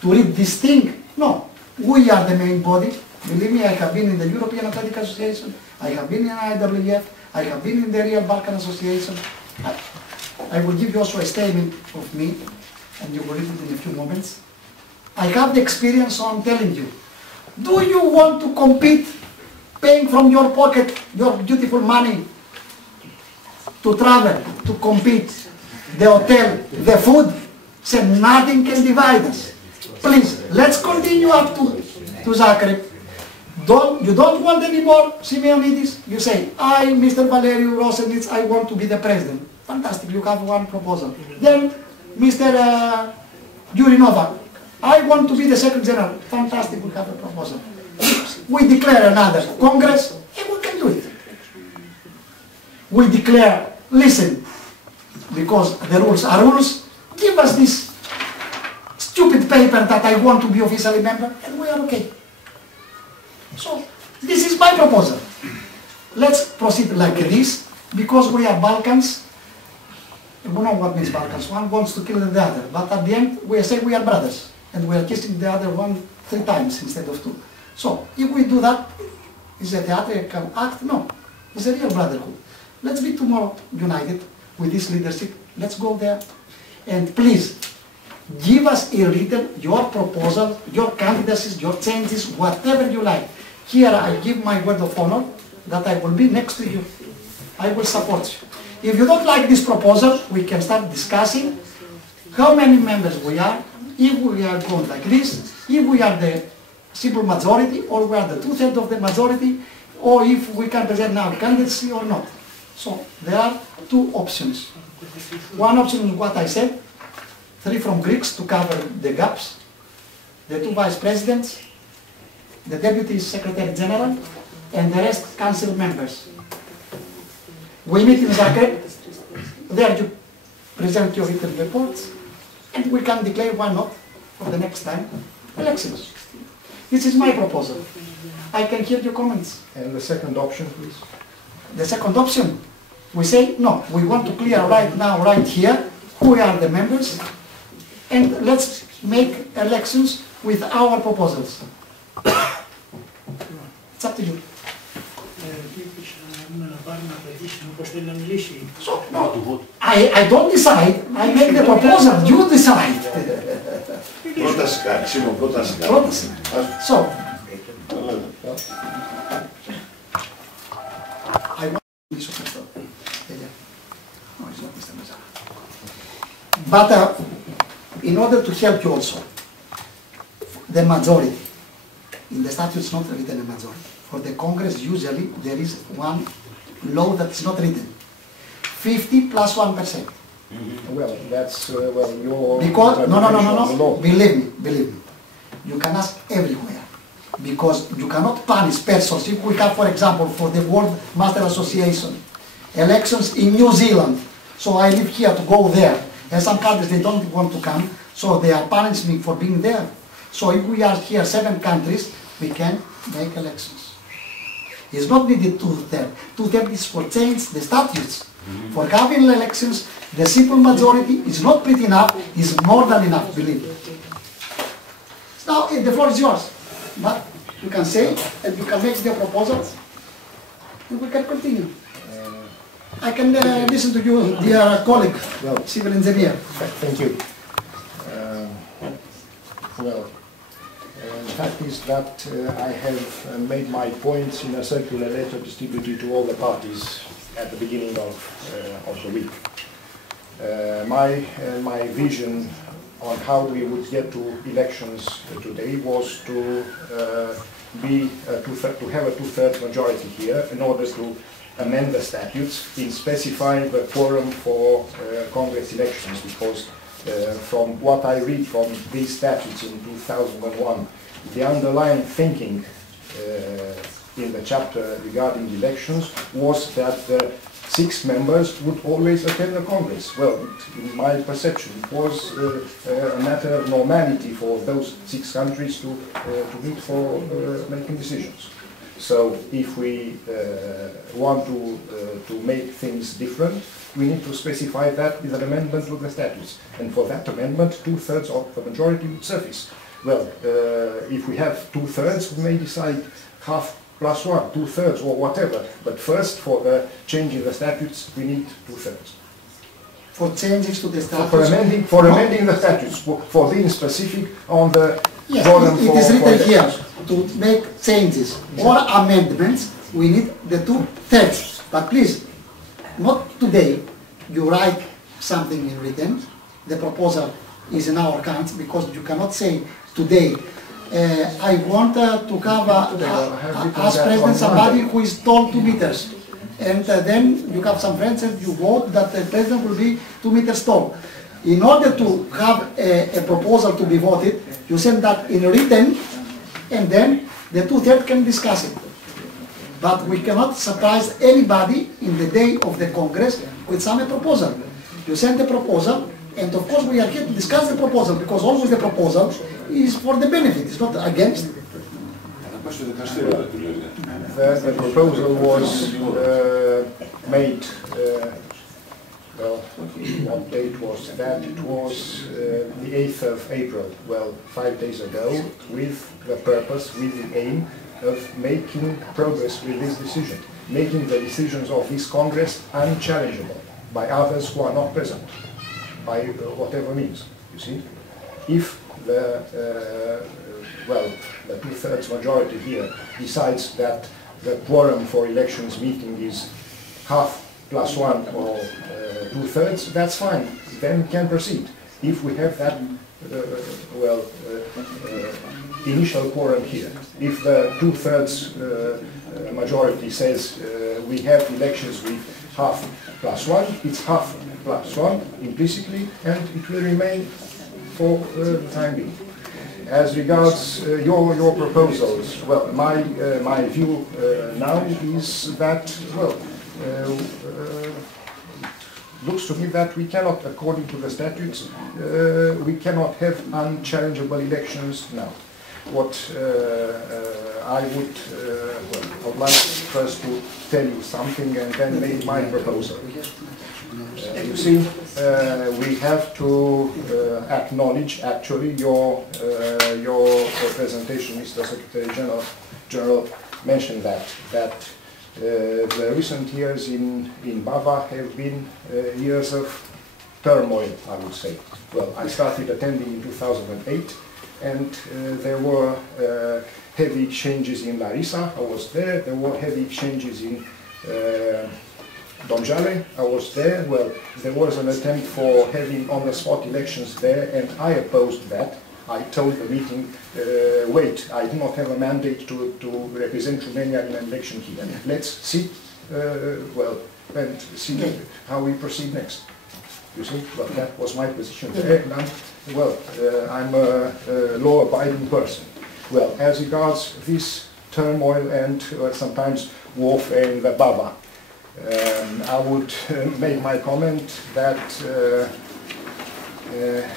to read this thing? No. We are the main body. Believe me, I have been in the European Athletic Association, I have been in IWF, I have been in the Real Balkan Association. I will give you also a statement of me, and you will read it in a few moments. I have the experience, so I'm telling you. Do you want to compete, paying from your pocket your beautiful money to travel, to compete, the hotel, the food? Said nothing can divide us. Please, let's continue up to Zagreb. You don't want any more Simeonidis? You say, I, Mr. Valeriu Rosenitz, I want to be the president. Fantastic, you have one proposal. Then, Mr. Yurinova, I want to be the Secretary General. Fantastic, we have a proposal. We declare another Congress, and we can do it. We declare, listen, because the rules are rules, give us this stupid paper that I want to be officially member, and we are okay. So, this is my proposal. Let's proceed like this, because we are Balkans. You know what means Balkans. One wants to kill the other, but at the end, we say we are brothers, and we are kissing the other one 3 times instead of 2. So, if we do that, is a theatrical act? No, it's a real brotherhood. Let's be tomorrow united with this leadership. Let's go there, and please, give us in written your proposal, your candidacies, your changes, whatever you like. Here I give my word of honor that I will be next to you. I will support you. If you don't like this proposal, we can start discussing how many members we are, if we are going like this, if we are the simple majority, or we are the 2/3 of the majority, or if we can present now candidacy or not. So there are 2 options. One option is what I said, 3 from Greeks to cover the gaps, the 2 vice presidents, the deputy secretary general, and the rest council members. We meet in Zagreb, there you present your written reports, and we can declare why not for the next time elections. This is my proposal. I can hear your comments. And the second option, please. The second option, we say, no, we want to clear right now, right here, who are the members, and let's make elections with our proposals. It's up to you. So, no, I don't decide, I make the proposal, you decide. So, I want but in order to help you also, the majority, in the statute it's not written a majority. For the Congress usually there is one law that is not written. 50 plus 1%. Well, that's your... Because, no, believe me. You can ask everywhere. Because you cannot punish persons. If we have, for example, for the World Master Association, elections in New Zealand, so I live here to go there, and some countries they don't want to come, so they are punishing me for being there. So if we are here 7 countries, we can make elections. It's not needed 2/3. 2/3 is for change the statutes. For having elections, the simple majority is not pretty enough, is more than enough, believe me. Now the floor is yours. But you can say, and you can make the proposals, and we can continue. I can listen to you, dear colleague, civil engineer. Thank you. The fact is that I have made my points in a circular letter distributed to all the parties at the beginning of the week. My vision on how we would get to elections today was to have a 2/3 majority here in order to amend the statutes in specifying the quorum for Congress elections, because from what I read from these statutes in 2001, the underlying thinking in the chapter regarding elections was that the 6 members would always attend the Congress. Well, in my perception, it was a matter of normality for those 6 countries to meet for making decisions. So if we want to make things different, we need to specify that with an amendment to the statutes. And for that amendment, 2/3 of the majority would suffice. Well, if we have 2/3, we may decide half plus 1, 2/3 or whatever. But first, for the change in the statutes, we need 2/3. For changes to the statutes? For amending the statutes, for being specific on the yes, quorum it is written here. to make changes or amendments, we need the 2/3. But please, not today, you write something in written, the proposal is in our hands, because you cannot say today, I want to have as president somebody who is tall 2 meters. And then you have some friends and you vote that the president will be 2 meters tall. In order to have a proposal to be voted, you send that in written, and then the 2/3 can discuss it. But we cannot surprise anybody in the day of the Congress with some proposal. You send the proposal, and of course we are here to discuss the proposal, because always the proposal is for the benefit, it's not against. The proposal was made, well, what date was that? It was the 8th of April, well, 5 days ago, with the purpose, with the aim of making progress with this decision, making the decisions of this Congress unchallengeable by others who are not present, by whatever means, you see. If the, well, the 2/3 majority here decides that the quorum for elections meeting is half plus 1 or 2/3, that's fine, then we can proceed. If we have that, initial quorum here, if the 2/3 majority says we have elections with half plus 1, it's half plus 1 implicitly, and it will remain for the time being. As regards your proposals, well, my view now is that, well, looks to me that we cannot, according to the statutes, we cannot have unchallengeable elections now. What I would like first to tell you something and then make my proposal. You see, we have to acknowledge actually your presentation, Mr. Secretary General mentioned that the recent years in BAVA have been years of turmoil, I would say. Well, I started attending in 2008, and there were heavy changes in Larissa, I was there. There were heavy changes in Domjale, I was there. Well, there was an attempt for having on-the-spot elections there, and I opposed that. I told the meeting, wait, I do not have a mandate to represent Romania in an election here. Let's see, and see how we proceed next. You see, well, that was my position there, and I'm a law-abiding person. Well, as regards this turmoil and sometimes warfare in the BAVA, I would make my comment that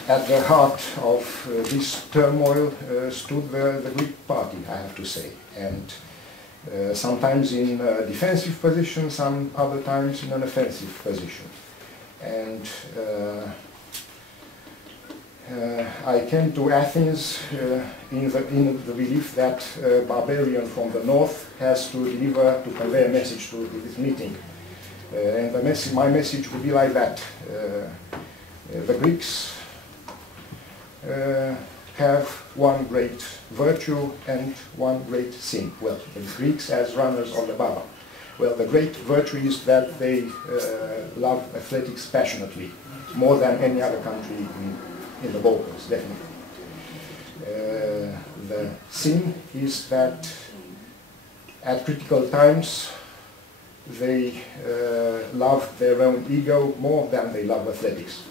at the heart of this turmoil stood the Greek party, I have to say, and sometimes in a defensive position, some other times in an offensive position. And I came to Athens in the belief that a barbarian from the north has to convey a message to this meeting. And my message would be like that. The Greeks have one great virtue and one great sin. Well, the Greeks as runners of the BAVA. Well, the great virtue is that they love athletics passionately, more than any other country in the Balkans, definitely. The sin is that at critical times they love their own ego more than they love athletics.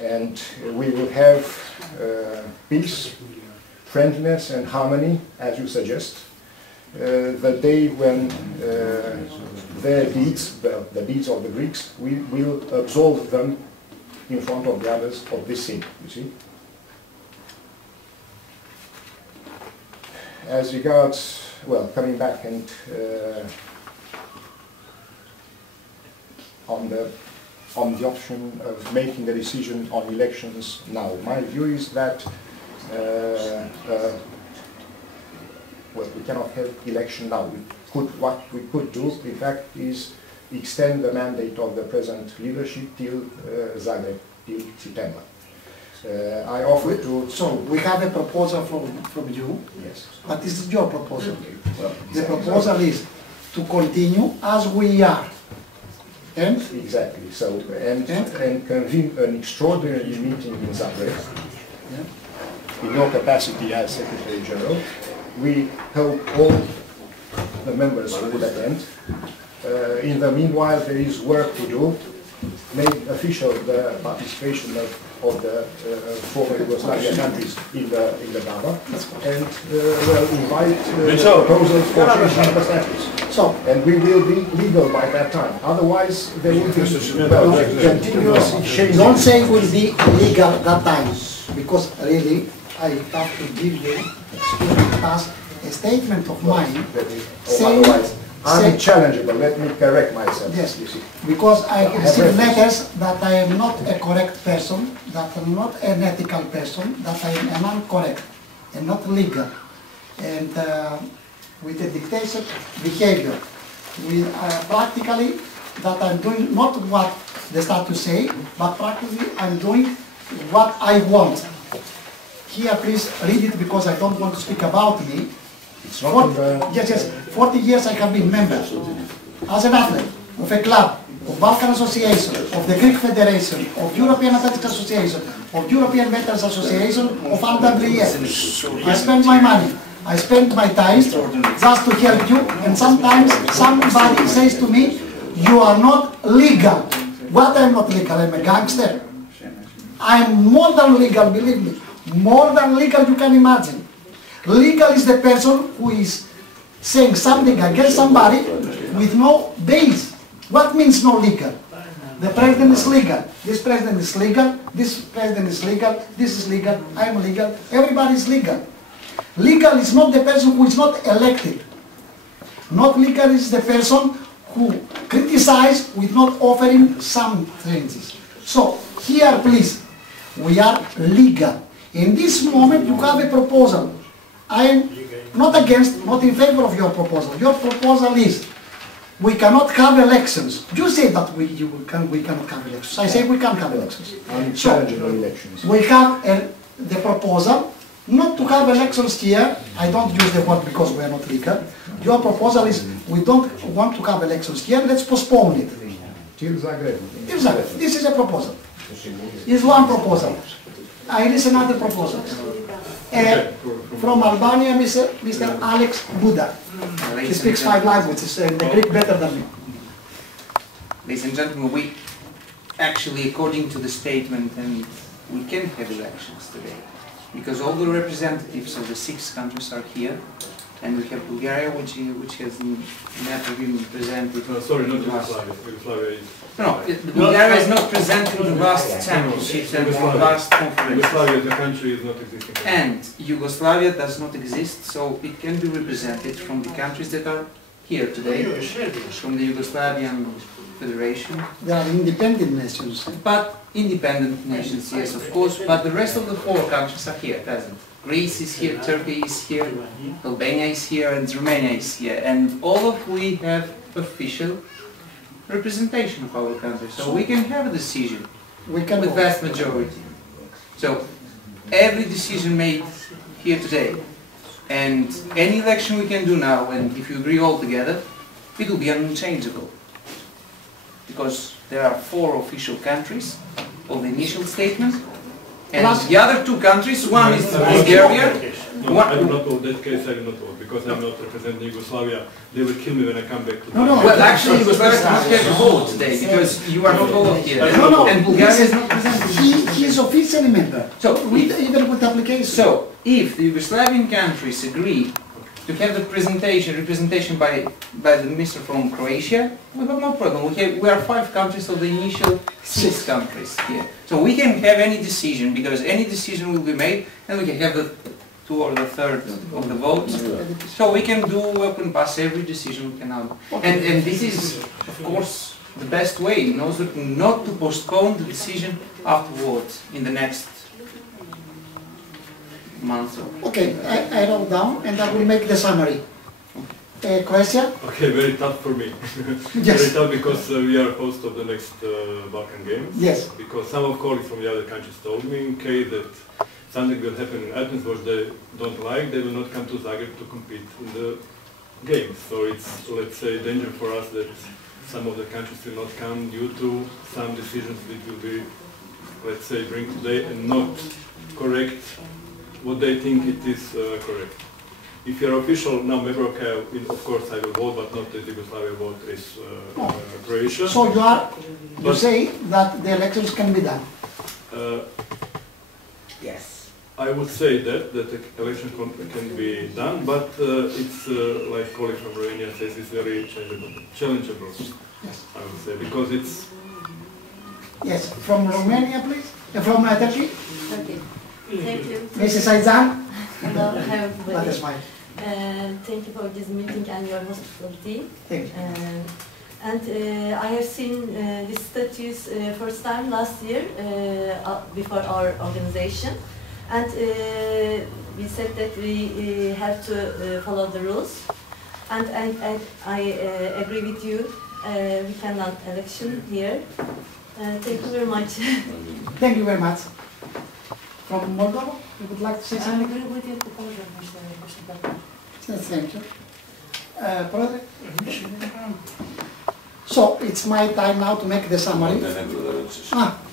And we will have peace, friendliness and harmony, as you suggest, the day when their deeds, the deeds of the Greeks, we will absolve them in front of the others of this sin, you see. As regards, well, coming back and on the option of making a decision on elections now. My view is that well, we cannot have election now. What we could do, in fact, is extend the mandate of the present leadership till Zagreb, till September. I offer to... So, we have a proposal from you, Yes. but this is your proposal. Well, The proposal is to continue as we are. And? exactly. So, and convene an extraordinary meeting in Zagreb, in your capacity as Secretary General. We hope all the members will attend. In the meanwhile, there is work to do. Make official the participation of the former Yugoslavia countries in the BAVA, and well, invite proposals for changing the statutes. So, And we will be legal by that time. Otherwise, there will be continuous exchange. don't say it will be legal that time, because really, I have to give you, a statement of mine saying, Otherwise, unchallengeable. Let me correct myself. yes, You see. because I received letters that I am not a correct person, that I am not an ethical person, that I am incorrect and not legal. And with a dictatorship behavior, with practically that I'm doing not what the statutes say, but practically I'm doing what I want. Here, please read it because I don't want to speak about me. It's not in the... Yes, 40 years I have been member as an athlete of a club, of Balkan Association, of the Greek Federation, of European Athletics Association, of European Veterans Association, of ANAGENNΗΣΙS. I spend my money, I spend my time just to help you, and sometimes somebody says to me, you are not legal. What I'm not legal? I'm a gangster. I'm more than legal, believe me. More than legal you can imagine. Legal is the person who is saying something against somebody with no base. What means no legal? The president is legal. This president is legal. This president is legal. This is legal. I am legal. Everybody is legal. Legal is not the person who is not elected. Not legal is the person who criticizes with not offering some changes. So, here please, we are legal. In this moment you have a proposal. I am not against, not in favor of your proposal. Your proposal is, we cannot have elections. You say that we cannot have elections. I say we can have elections. unchallengeable elections. We have the proposal not to have elections here. I don't use the word because we are not legal. Your proposal is, we don't want to have elections here, let's postpone it. Till Zagreb. This is a proposal. Is one proposal. I listen other proposals. From Albania, Mr. Alex Buda. He speaks 5 languages, the Greek better than me. Ladies and gentlemen, we actually, according to the statement, and we can have elections today, because all the representatives of the 6 countries are here, and we have Bulgaria, which has never been presented. No, sorry, not Yugoslavia. Yugoslavia is... No, Bulgaria is not present in the last championships and the last conference. Yugoslavia, the country, is not existing. And Yugoslavia does not exist, so it can be represented from the countries that are here today, from the Yugoslavian Federation. They are independent nations. But independent nations, yes, of course, but the rest of the 4 countries are here, present. Greece is here, Turkey is here, Albania is here, and Romania is here, and all of we have official representation of our country, so we can have a decision We can with vast majority. So every decision made here today, and any election we can do now, and if you agree all together, it will be unchangeable. Because there are 4 official countries of the initial statement, and the other 2 countries, one is Bulgaria. No, I do not vote. That case I do not vote because I'm not representing Yugoslavia. They will kill me when I come back to. No. Well, actually, Yugoslavia cannot have a vote today because you are not all here. No. And Bulgaria is not presented. He is officially member. So, Even with application. So, if the Yugoslavian countries agree to have the representation by the minister from Croatia, we have no problem. We are 5 countries of the initial 6 countries here. So we can have any decision, because any decision will be made, and we can have the 2 or the 3rd of the votes. So we can pass every decision we can have. And this is, of course, the best way in order not to postpone the decision afterwards in the next month. Okay, I wrote down and I will make the summary. Croatia? Okay, very tough for me. Yes. Very tough because we are host of the next Balkan Games. Yes. Because some of colleagues from the other countries told me in case that something will happen in Athens which they don't like, they will not come to Zagreb to compete in the games. So it's, let's say, danger for us that some of the countries will not come due to some decisions which will be, let's say, bring today and not correct what they think it is correct. If you're official now member, okay, of course I will vote, but not the Yugoslavia vote is Croatia. So you say that the elections can be done? Yes. I would say that the election can be done, but it's like colleague from Romania says, it's very challengeable. Yes. I would say, because it's... Yes, from Romania, please. From Turkey. Okay. Thank you. Mrs. Aizan. Hello, everybody. That is fine. Thank you for this meeting and your hospitality. Thank you. And I have seen these statues first time last year before our organization. And we said that we have to follow the rules. And I agree with you. We can run election here. Thank you very much. Thank you very much. From Moldova, you would like to say something? Thank you. Πρόεδρε. So, it's my time now to make the summary.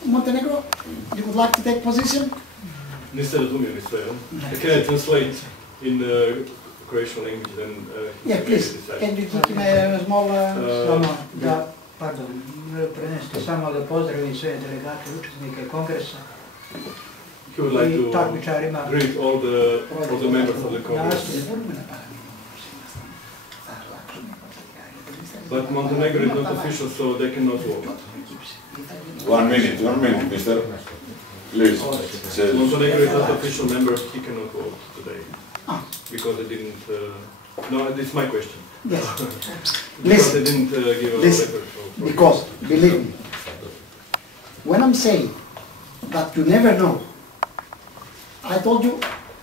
Montenegro, you would like to take position? Niste razumjeli sve, can I translate in Croatian language then? Yeah, please. Can you give me a small... Pardon, preneste samo da pozdravim sve delegate, učesnike kongresa. He would like to greet all the members of the Congress. But Montenegro is not official, so they cannot vote. 1 minute, Mr. Please. Montenegro is not official member, he cannot vote today. Because they didn't... no, this is my question. Yes. Because they didn't give a letter. Because, believe me, when I'm saying that you never know, I told you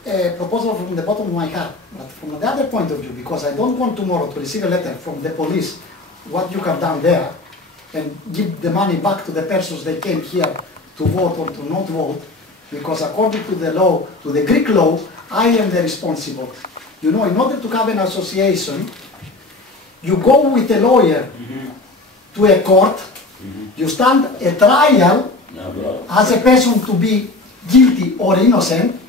a proposal from the bottom of my heart, but from the other point of view, because I don't want tomorrow to receive a letter from the police, what you have done there, and give the money back to the persons they came here to vote or to not vote, because according to the law, to the Greek law, I am the responsible. You know, in order to have an association, you go with a lawyer to a court, you stand a trial as a person to be guilty or innocent.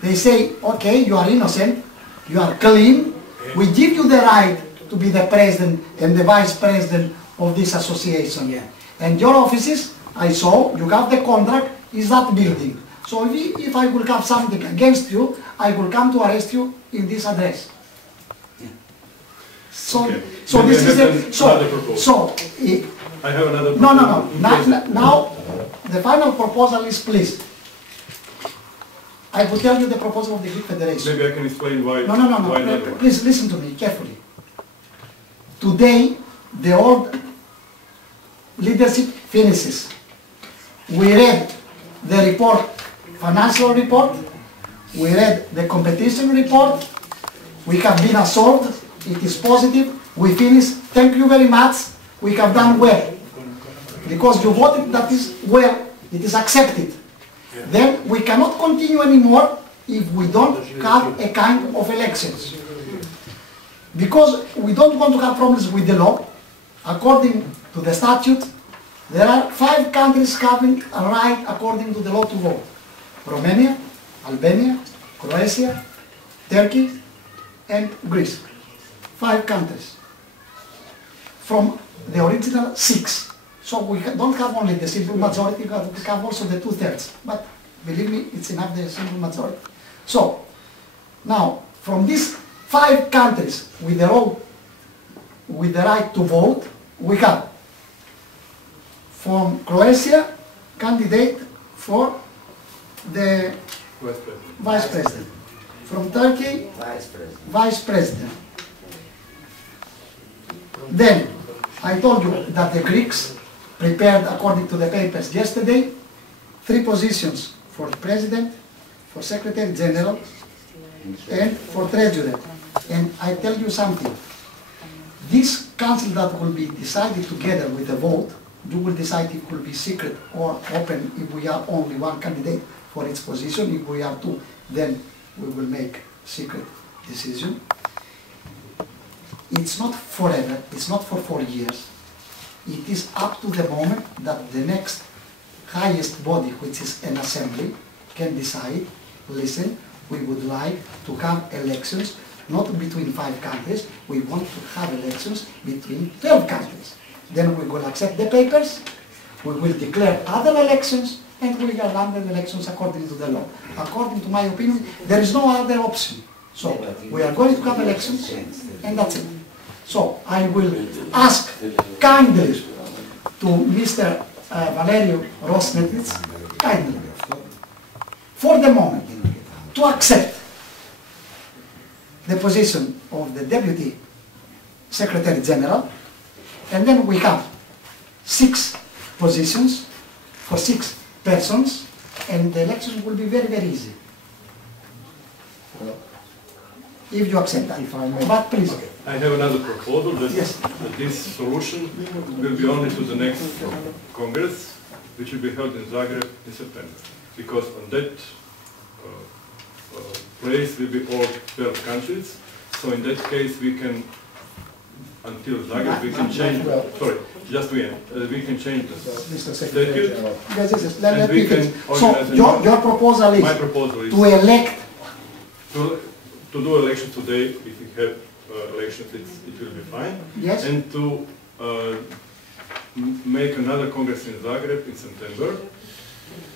They say, okay, you are innocent, you are clean, we give you the right to be the president and the vice president of this association. And your offices, I saw, you have the contract, is that building. So if I will have something against you, I will come to arrest you in this address. So, okay. So this is I have another proposal. Now, the final proposal is, please, I will tell you the proposal of the Greek Federation. Maybe I can explain why. No. Please listen to me carefully. Today, the old leadership finishes. We read the report, financial report. We read the competition report. We have been assaulted. It is positive. We finish. Thank you very much. We have done well. Because you voted that is well. It is accepted. Then we cannot continue anymore if we don't have a kind of elections. Because we don't want to have problems with the law. According to the statute, there are 5 countries having a right according to the law to vote. Romania, Albania, Croatia, Turkey, and Greece. 5 countries. From the original 6. So we don't have only the simple majority, we have also the 2/3. But believe me, it's enough the simple majority. So, now, from these 5 countries with the right to vote, we have from Croatia, candidate for the Vice President. From Turkey, Vice President. Then, I told you that the Greeks prepared, according to the papers yesterday, 3 positions for President, for Secretary General, and for Treasurer. And I tell you something, this council that will be decided together with a vote, you will decide if it will be secret or open if we are only one candidate for its position. If we are two, then we will make secret decision. It's not forever, it's not for 4 years. It is up to the moment that the next highest body, which is an assembly, can decide, listen, we would like to have elections not between 5 countries, we want to have elections between 12 countries. Then we will accept the papers, we will declare other elections, and we will run the elections according to the law. According to my opinion, there is no other option. So, we are going to have elections, and that's it. So, I will ask kindly to Mr. Valerio Rosnetits, kindly, for the moment, to accept the position of the Deputy Secretary General, and then we have 6 positions for 6 persons, and the election will be very, very easy. If you accept that. If I may. But please. I have another proposal that, yes, that this solution will be only to the next Congress, which will be held in Zagreb in September. Because on that place will be all 12 countries. So in that case we can, until Zagreb, we can change, sorry, just we can change the statute. Yes, let me finish. So your proposal is, my proposal is to elect, to do elections today. If we have elections, it will be fine. Yes. And to make another Congress in Zagreb in September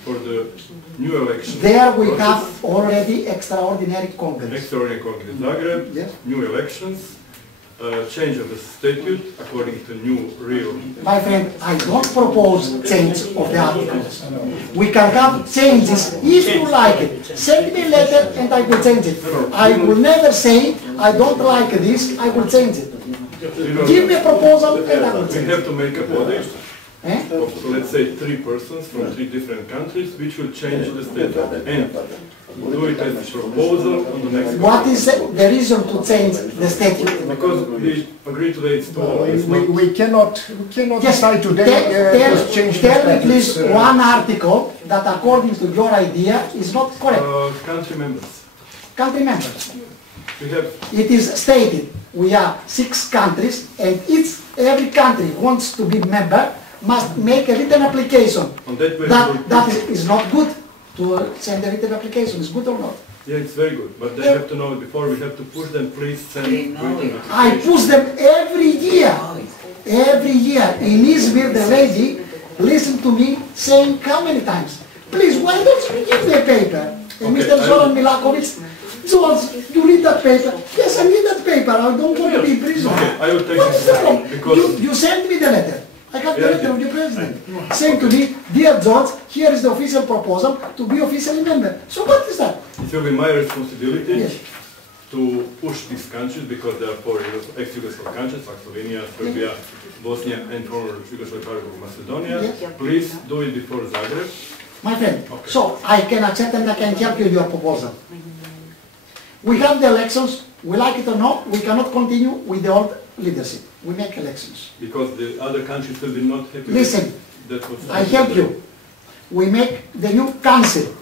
for the new election. There we have already extraordinary Congress. Extraordinary Congress in Zagreb, yes, new elections, change of the statute according to new real. My friend, I don't propose change of the articles. We can have changes if you like it. Send me a letter and I will change it. I will never say I don't like this, I will change it. Give me a proposal and I will change it. We have to make a body of, let's say, 3 persons from 3 different countries which will change the statute and do it as a proposal on the next. What is the reason to change the statute? Because we agree today it's we cannot decide today to change the Tell me please one article that according to your idea is not correct. Country members. Country members. We have. It is stated we are 6 countries and every country wants to be member must make a written application. On that that is not good to send a written application. Is good or not? Yeah, it's very good, but they have to know before we have to push them. Please send written application. I push them every year. Every year in Izmir, the lady listened to me saying how many times? Please, why don't you give me a paper? And Mr. Zoran Milakovic, George, you read that paper? Yes, I read that paper. I don't want to be in prison. Okay, I will take what is the problem? because You send me the letter. I got the letter of the president saying to me, dear George, here is the official proposal to be officially member. So what is that? It will be my responsibility Yes, to push these countries because there are 4 ex-Yugoslav countries, like Slovenia, Serbia, Bosnia, and former Yugoslav Republic of Macedonia. Yes. Please do it before Zagreb. my friend. So I can accept and I can help you in your proposal. We have the elections, we like it or not, we cannot continue with the old leadership. We make elections. Because the other countries will be not happy. Listen, That's what I help you. We make the new council.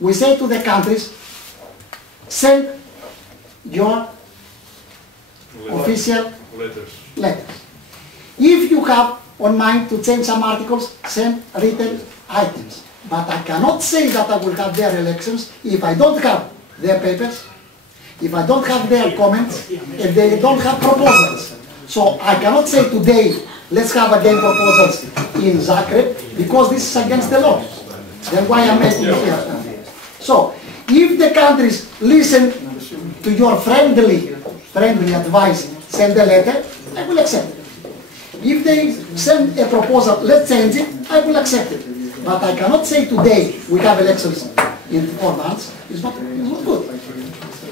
We say to the countries, send your official letters. If you have on mind to change some articles, send written items. But I cannot say that I will have their elections if I don't have their papers, if I don't have their comments, if they don't have proposals. So I cannot say today, let's have again proposals in Zagreb, because this is against the law. Then why I'm making it here? So, if the countries listen to your friendly advice, send a letter, I will accept it. If they send a proposal, let's change it, I will accept it. But I cannot say today, we have elections in 4 months, it's not good.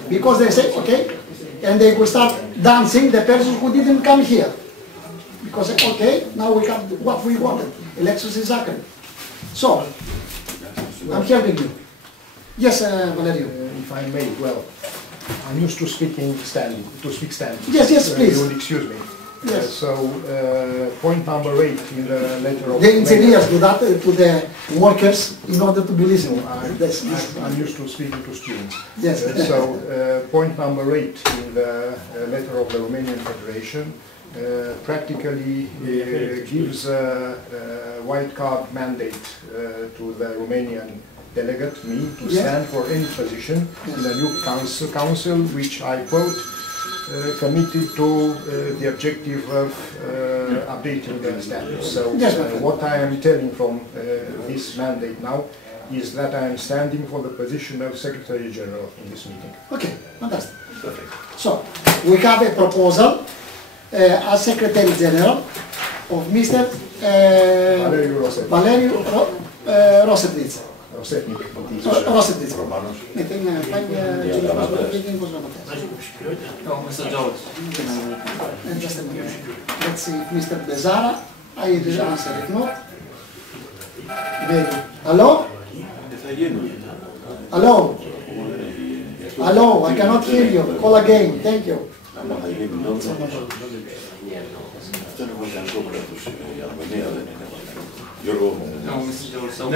Because they say, okay, and they will start dancing the person who didn't come here. Because, okay, now we have what we wanted, elections in Zagreb. So, I'm helping you. Yes, Valerio. If I may, well, I'm used to speaking standing, to speak standing. Yes, yes, please. You will excuse me. Yes. So, point number 8 in the letter of... The engineers do that to the workers in order to be listening. I'm used to speaking to students. Yes. So, point number 8 in the letter of the Romanian Federation practically gives a white card mandate to the Romanian delegate, me, to stand for any position in the new council, which I quote, committed to the objective of updating the statutes. So what I am telling from this mandate now is that I am standing for the position of Secretary General in this meeting. Okay, fantastic. Perfect. So, we have a proposal as Secretary General of Mr. Valeriu Rosetnic. Rosetnic. Mr. George. Just a minute. Let's see if Mr. Bezara, I will answer. If not, maybe. Hello? Hello? Hello, I cannot hear you. Call again. Thank you. No, Mr. George. So,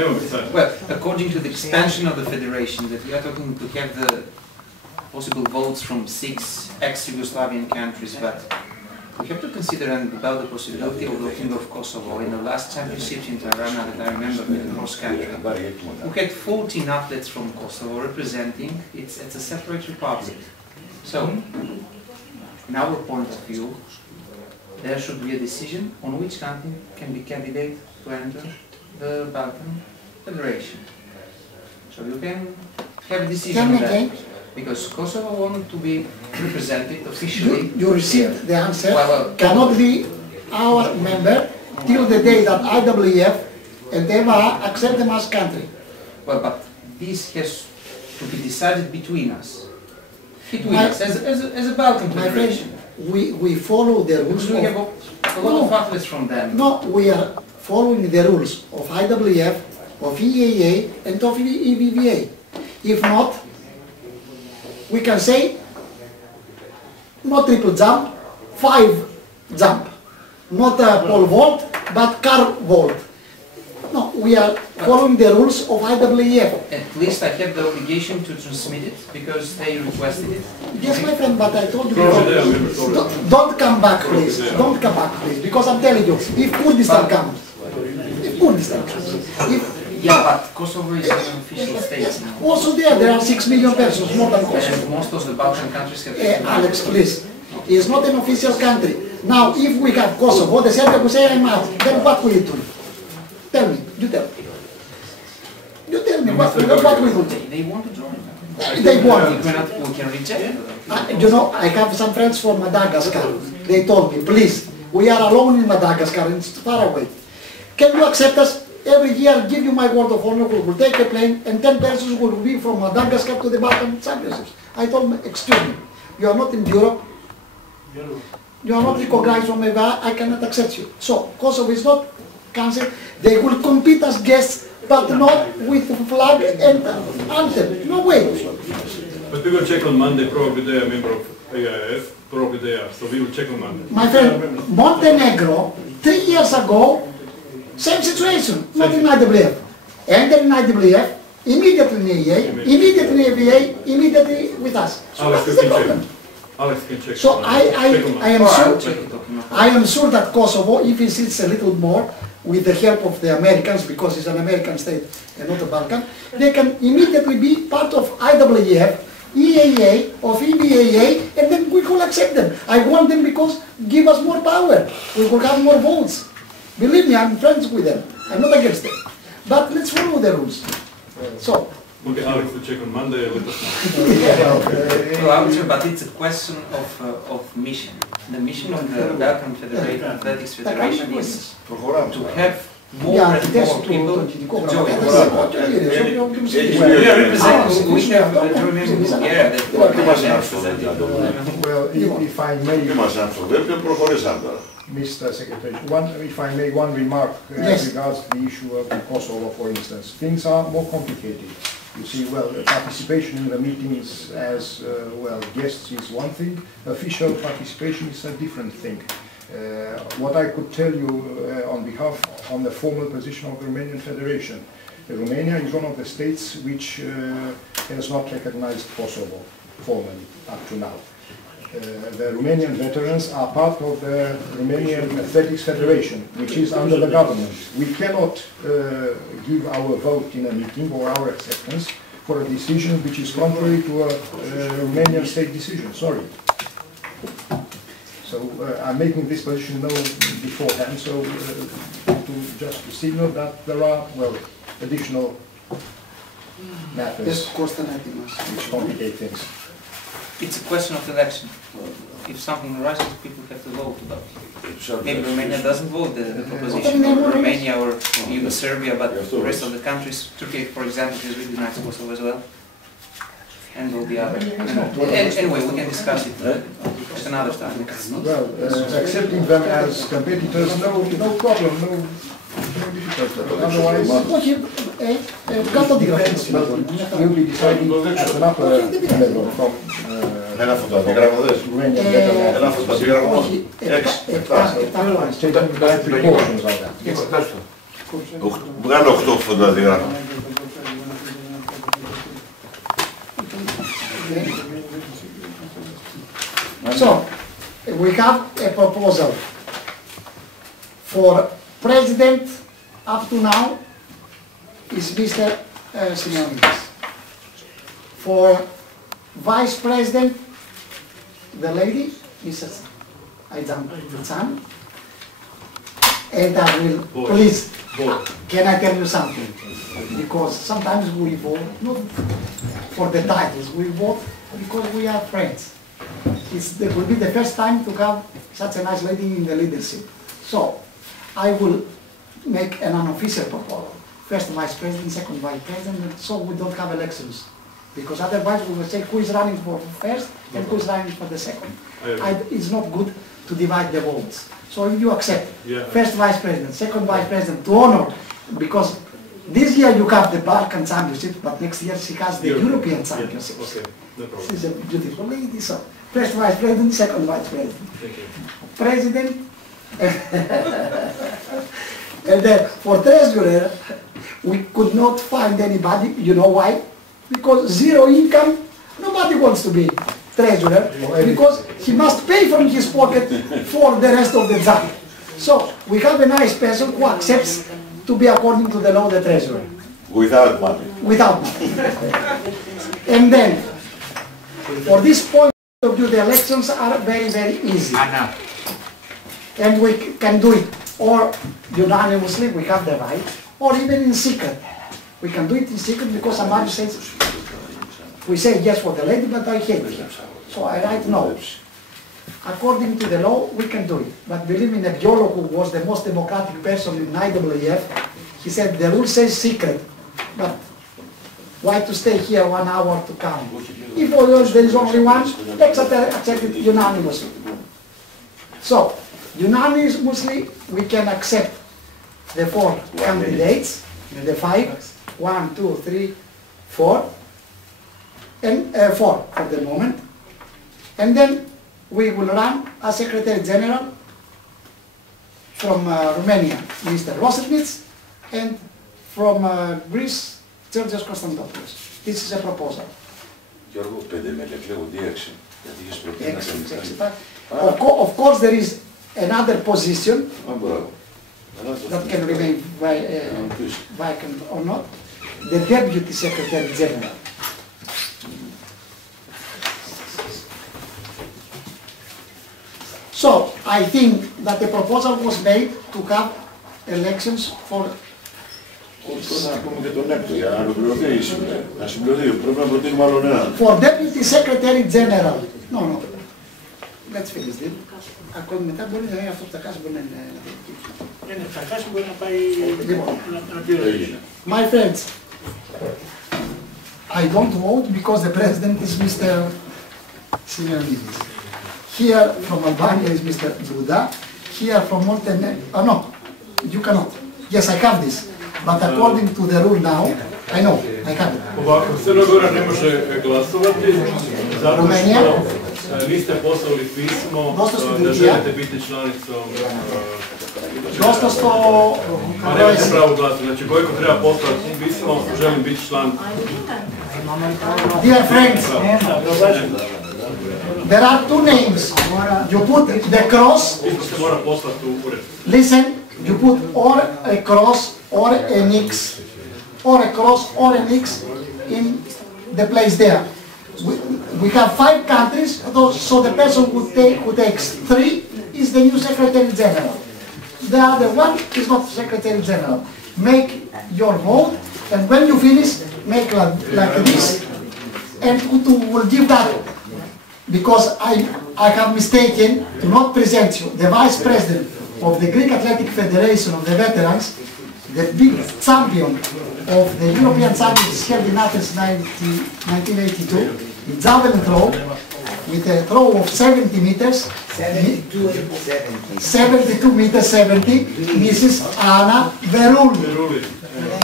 well, according to the expansion of the federation, that we are talking to have the possible votes from 6 ex-Yugoslavian countries, but we have to consider about the possibility of looking of Kosovo. In the last championship in Tirana that I remember with the cross country, we had 14 athletes from Kosovo representing. It's a separate republic. So, in our point of view, there should be a decision on which country can be candidate to enter the Balkan Federation. So you can have a decision on that. Because Kosovo wanted to be represented officially. You received the answer. Cannot be our member till the day that IWF and EVA accept them as country. Well, but this has to be decided between us. Between us, as a Balkan Federation. We follow the rules. We have a lot of athletes from them. No, we are following the rules of IWF, of EAA, and of EVVA. If not, we can say not triple jump, 5 jump, not pole vault, but car vault. No, we are following the rules of IWF. At least I have the obligation to transmit it because they requested it. Yes, my friend, but I told you before, don't come back, please. Don't come back, please, because I'm telling you, if Kurdistan comes, yeah, but Kosovo is an official state now. Also there are 6 million persons, more than Kosovo. Most of the Balkan countries have... Alex, please. It's not an official country. Now, if we have Kosovo, the Serbia will say I'm out. Then what will you do? Tell me. You tell me. You tell me. What will you do? They want to join. They want. We can reject it. You know, I have some friends from Madagascar. They told me, please, we are alone in Madagascar. It's far away. Can you accept us? Every year, give you my word of honor, we will take a plane and 10 persons will be from Madagascar to the Balkan Championships. I told them, excuse me, you are not in Europe, you are not recognized from EVA, I cannot accept you. So, Kosovo is not cancelled, they will compete as guests, but not with flag and anthem, no way. But we will check on Monday, probably they are a member of AIF, probably they are, so we will check on Monday. My friend, Montenegro, 3 years ago, same situation, not in IWF. Enter in IWF, immediately in EA, immediately in EVA, immediately with us. So Alex, what is the problem? Alex can check. So I am sure that Kosovo, if it sits a little more with the help of the Americans, because it's an American state and not a Balkan, they can immediately be part of IWF, EAA, of EBAA, and then we will accept them. I want them because give us more power. We will have more votes. Believe me, I'm friends with them. I'm not against them. But let's follow the rules. So. Okay, Alex will check on Monday. Let us know. But it's a question of mission. The mission of the Balkan Athletics Federation is to have more and more people join. We are representing. We have to remember Bulgaria that well, if I may. Mr. Secretary, if I may, one remark as regards the issue of Kosovo, for instance. Things are more complicated. You see, well, participation in the meetings as, well, guests is one thing, official participation is a different thing. What I could tell you on the formal position of the Romanian Federation, Romania is one of the states which has not recognized Kosovo formally up to now. The Romanian veterans are part of the Romanian Athletics Federation, which is under the government. We cannot give our vote in a meeting or our acceptance for a decision which is contrary to a Romanian state decision. Sorry. So I'm making this position known beforehand, so just to signal that there are, well, additional matters which complicate things. It's a question of election. If something arises, people have to vote about it. Maybe Romania doesn't vote the proposition of Romania or even Serbia, but the rest of the countries, Turkey, for example, has recognized Kosovo as well. And all the other. Anyway, we can discuss it just another time. Well, accepting them as competitors, no problem, no difficulty. Otherwise, we'll be deciding at an upper level from Ένα φωτοαντίγραμμα δες. Ένα φωτοαντίγραμμα. 6. Βγάλω 8 φωτοαντίγραμμα. So, we have a proposal for president up to now is Mr. Simeonidis. For vice president, the lady, Mrs. Aizan. And I will, please, can I tell you something? Because sometimes we vote not for the titles, we vote because we are friends. It will be the first time to have such a nice lady in the leadership. So, I will make an unofficial proposal. First vice president, second vice president, so we don't have elections. Because otherwise we will say who is running for first and who is running for the second. It's not good to divide the votes. So if you accept first vice president, second vice president to honor, because this year you have the Balkan Championship, but next year she has the European Championship. Okay, no problem. She's a beautiful lady, so first vice president, second vice president. Thank you. President, and then for treasurer, we could not find anybody, you know why? Because zero income, nobody wants to be treasurer, because he must pay from his pocket for the rest of the job. So we have a nice person who accepts to be according to the law the treasurer. Without money. Without money. And then, for this point of view, the elections are very, very easy. And we can do it or unanimously, we have the right, or even in secret. We can do it in secret because somebody says, we say yes for the lady, but I hate him. So I write no. According to the law, we can do it. But believe me, Nebbiolo, who was the most democratic person in IWF, he said the rule says secret, but why to stay here 1 hour to count? If there is only one, let's accept it unanimously. So, unanimously, we can accept the 4 candidates, the 5. 1, 2, 3, 4, and 4 for the moment. And then we will run as Secretary General from Romania, Mr. Rossetnitz, and from Greece, Georgios Konstantopoulos. This is a proposal. Of course, there is another position that can remain vacant or not. The Deputy Secretary General. So, I think that the proposal was made to have elections for... For Deputy Secretary General. No. Let's finish this. Ακόμη μετά μπορεί να είναι αυτό που θα κάσει, μπορεί να είναι... Θα κάσει, μπορεί να πάει να πει. My friends, I don't vote because the president is Mr. Simeonidis. Here from Albania is Mr. Duda. Here from Montenegro, no, you cannot. Yes, I have this. But according to the rule now, I know, I have it. Ovako, Crna Gora ne može glasovati zato što niste poslali pismo da želite biti članicom. Dosta sto... Pa nemate pravo glasa, znači Gojko treba poslati pismo, želim biti član. Dear friends, there are two names. You put the cross, Mora poslati u ured. listen, you put or a cross or an X, or a cross or an X in the place there. We have 5 countries, so the person who takes 3 is the new Secretary General. The other one is not Secretary General. Make your vote, and when you finish, make like this, and will give that. Because I have mistaken to not present you the Vice President of the Greek Athletic Federation of the Veterans, the big champion of the European Championships held in Athens 1982, in javelin throw, with a throw of 70 meters, 72 meters 70, Mrs. Anna Verulli.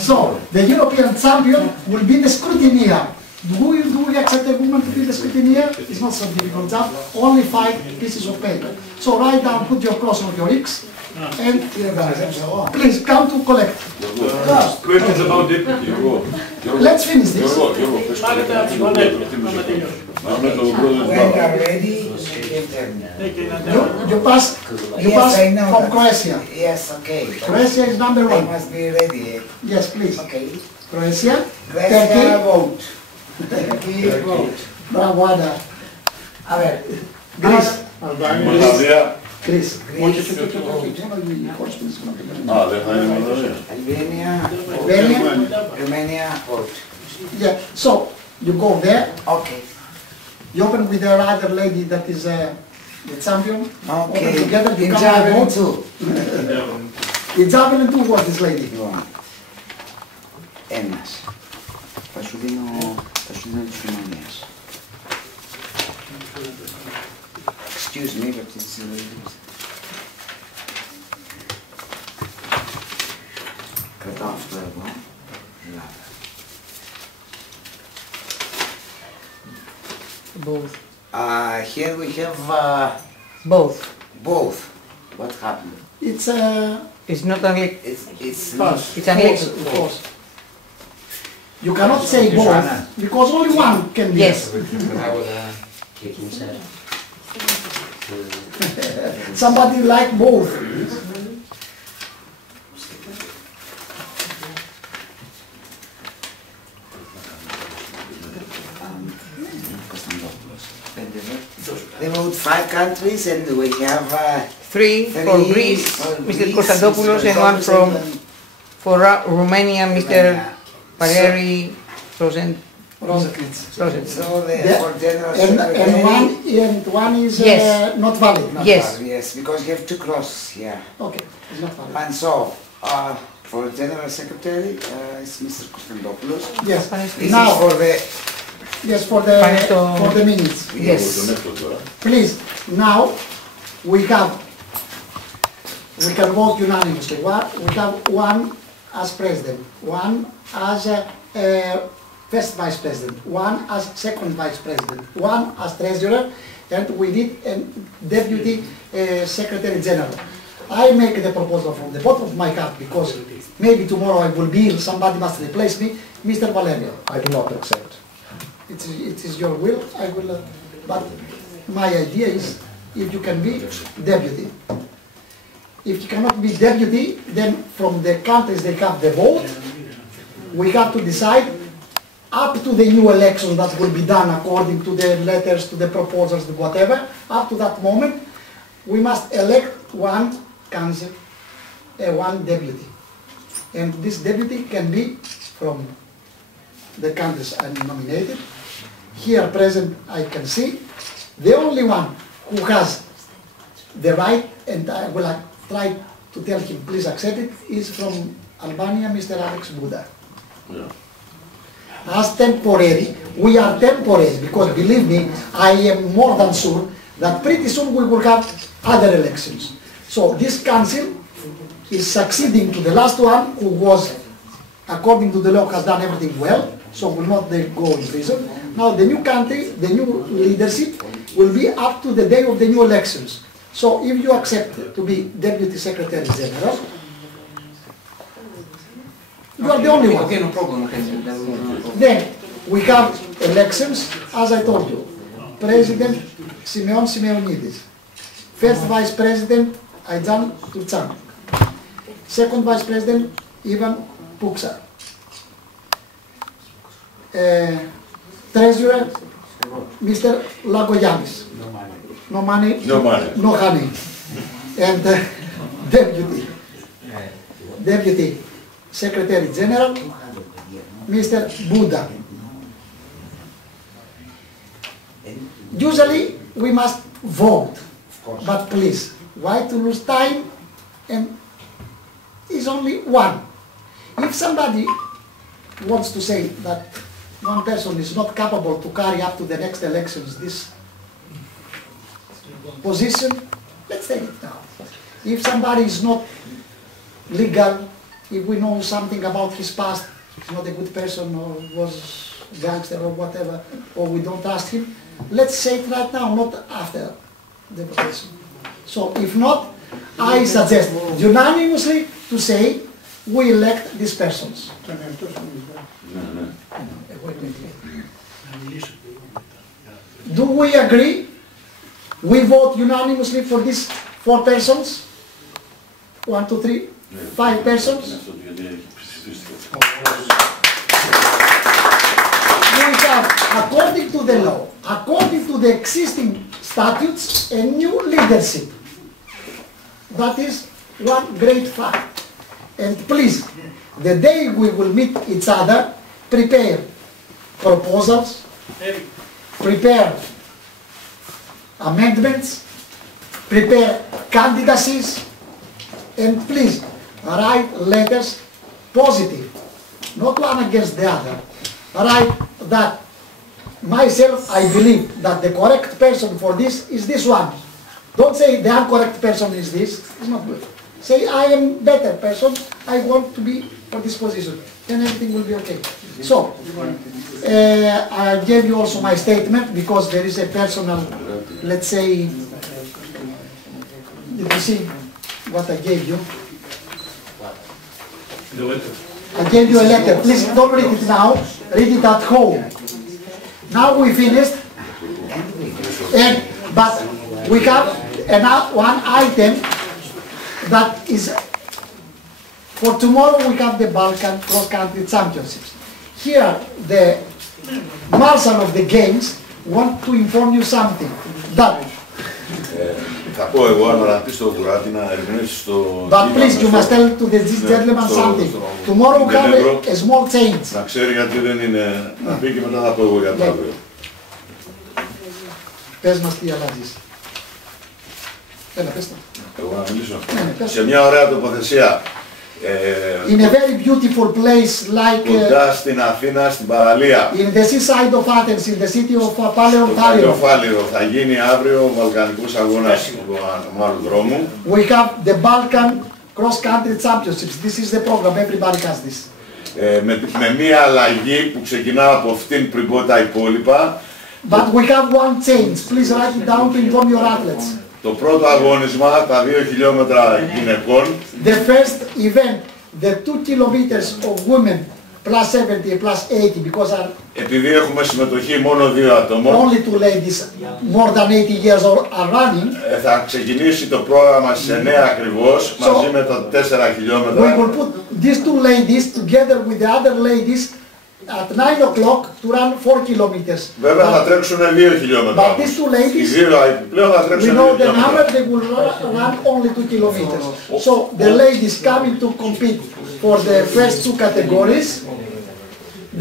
So, the European champion will be the scrutineer. Do we accept a woman to be the scrutineer? It's not so difficult job, only 5 pieces of paper. So write down, put your cross or your X, and please come to collect. Questions about deputy. Let's finish this. When you are ready, You pass from Croatia. Yes, okay. Croatia is number I 1. must be ready. Yes, please. Okay. Croatia, Croatia Turkey, vote. Turkey vote. bravo Ada. A ver, Greece, Moldavija. Greece. A, δεν θα είναι Μολδαβία. Albania, Albania. Romania vote. Yeah, so you go there, Okay. you open with the other lady that is the champion. Open Okay. together, you In come javelin vote. too. In javelin too was this lady. Λοιπόν, ένας. Θα σου δίνω της Ρουμανίας. Excuse me, but it's... Κρατάω αυτό εγώ. Ελλάδα. Both. Here we have Both. both. What happened? It's It's not only. It's false. It's an X. False. You cannot say both because only one can be. Yes. Somebody like both. They vote 5 countries and we have 3 for Greece, Mr. Konstantopoulos, and 1 for Romania, Mr. Valeri Rosen. Rosenkreuz. So the for general And one is Yes. not valid. Yes. Yes, because you have 2 crosses here. Okay, it's not valid. And so for general secretary it's Mr. Konstantopoulos. Yes. This Now, is for the yes, for the minutes. yes. Please, now we can vote unanimously. We have 1 as president, 1 as first vice president, 1 as second vice president, 1 as treasurer, and we need a deputy secretary general. I make the proposal from the bottom of my heart because maybe tomorrow I will be ill, somebody must replace me, Mr. Valerio. I do not accept. It is your will, I will, but my idea is if you can be deputy. If you cannot be deputy, then from the countries they have the vote, we have to decide up to the new election that will be done according to the letters, to the proposals, whatever, up to that moment, we must elect 1 council, 1 deputy. And this deputy can be from the countries I'm nominated. Here present I can see the only one who has the right, and I will try to tell him please accept it, is from Albania, Mr. Alex Buda. Yeah. As temporary, we are temporary because believe me, I am more than sure that pretty soon we will have other elections. So this council is succeeding to the last one who was according to the law, has done everything well, so will not go in prison. Now the new country, the new leadership will be up to the day of the new elections. So if you accept to be Deputy Secretary General, you are the only one. Okay, no problem. Okay. Then we have elections, as I told you. President Simeon Simeonidis. First Vice President Aijan Turcan. Second Vice President Ivan Puksa. Treasurer Mr. Lagoyanis. No money, no honey. And Deputy Secretary General Mr. Buddha. Usually we must vote, but please, why to lose time? And is only one. If somebody wants to say that one person is not capable to carry up to the next elections this position, let's take it now. If somebody is not legal, if we know something about his past, he's not a good person or was a gangster or whatever, or we don't trust him, let's say it right now, not after the votation. So if not, I suggest unanimously to say we elect these persons. Do we agree? We vote unanimously for these 4 persons? 1, 2, 3, 5 persons? We have, according to the law, according to the existing statutes, a new leadership. That is one great fact. And please, the day we will meet each other, prepare proposals, prepare amendments, prepare candidacies, and please write letters positive, not one against the other. Write that myself, I believe that the correct person for this is this one. Don't say the incorrect person is this, it's not good. Say I am better person, I want to be for this position, then everything will be okay. So, I gave you also my statement because there is a personal, let's say, did you see what I gave you? The letter. I gave you a letter, please don't read it now, read it at home. Now we finished, but we have one item that is, for tomorrow we have the Balkan cross-country championships. Here, the marshal of the games want to inform you something, that Θα πω εγώ αν ρωτήσω στον Κουράτη να ερμηνεύσει το... But please, you must tell to this gentleman something. Tomorrow we have a small change. Να ξέρει γιατί δεν είναι... Να πει και μετά θα πω εγώ για το αύριο. Πες μας τι αλλάζεις. Έλα, πες το. Εγώ να μιλήσω. Σε μια ωραία τοποθεσία. In a very beautiful place like... Κοντά στην Αθήνα, στην παραλία. In the seaside of Athens, in the city of Στο Paleontarium. Παλαιοφάλιρο θα γίνει αύριο ο Βαλκανικός αγώνας του ανωμάλου δρόμου. We have the Balkan cross-country championships. This is the program, everybody has this. Με μια αλλαγή που ξεκινά από αυτήν πριν πω τα υπόλοιπα. But we have one change. Please write it down to inform your athletes. Το πρώτο αγώνισμα, τα 2 χιλιόμετρα γυναικών. The first event, the 2 kilometers of women plus 70 and plus 80 because επειδή έχουμε συμμετοχή μόνο 2 ατόμων. Only 2 ladies more than 80 years old are running. Θα ξεκινήσει το πρόγραμμα στις 9 ακριβώς μαζί με τα 4 χιλιόμετρα. We will put these 2 ladies together with the other ladies at 9 o'clock to run 4 kilometers. Βέβαια θα τρέξουν 2 χιλιόμετρα. But these 2 ladies, οι δύο επιπλέον θα τρέξουν 2 we know the χιλιόμετρα. number, they will run only 2 kilometers. So the ladies coming to compete for the first 2 categories,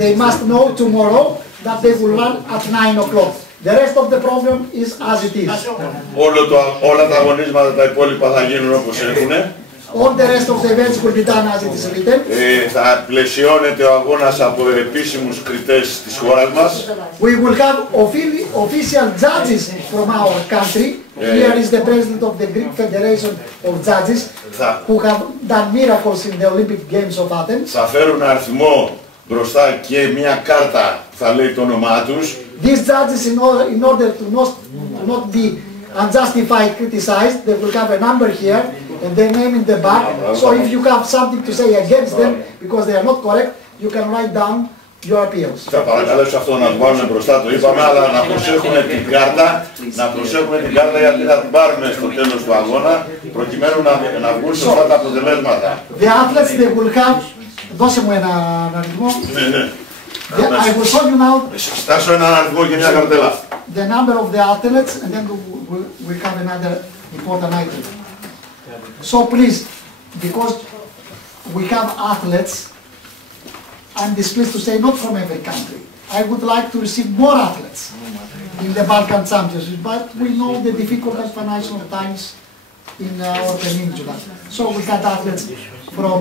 they must know tomorrow that they will run at 9 o'clock. The rest of the program is as it is. Όλα τα αγωνίσματα τα υπόλοιπα θα γίνουν όπως έχουν. All the rest of the events will be done as it is written. Θα πλαισιώνεται ο αγώνας από επίσημους κριτές της χώρας μας. We will have official judges from our country Here is the president of the Greek Federation of Judges who have done miracles in the Olympic Games of Athens. Θα φέρουν αριθμό μπροστά και μια κάρτα που θα λέει το όνομά τους. These judges, in order to not be unjustified criticized, they will have a number here and their name in the back. So if you have something to say against them because they are not correct, you can write down your appeals. Θα παρακαλέσω αυτό να το βάλουμε μπροστά, το είπαμε, αλλά να προσέχουμε την κάρτα, γιατί θα την πάρουμε στο τέλος του αγώνα, προκειμένου να βγουν σωστά τα αποτελέσματα. The athletes, they will have, δώσε μου ένα αριθμό. Ναι. I will show you now. Στάσω έναν αριθμό και μια καρτέλα. The number of the athletes, and then we have another important item. So please, because we have athletes, I'm displeased to say not from every country. I would like to receive more athletes in the Balkan Championship, but we know the difficult financial times in our peninsula. So we had athletes from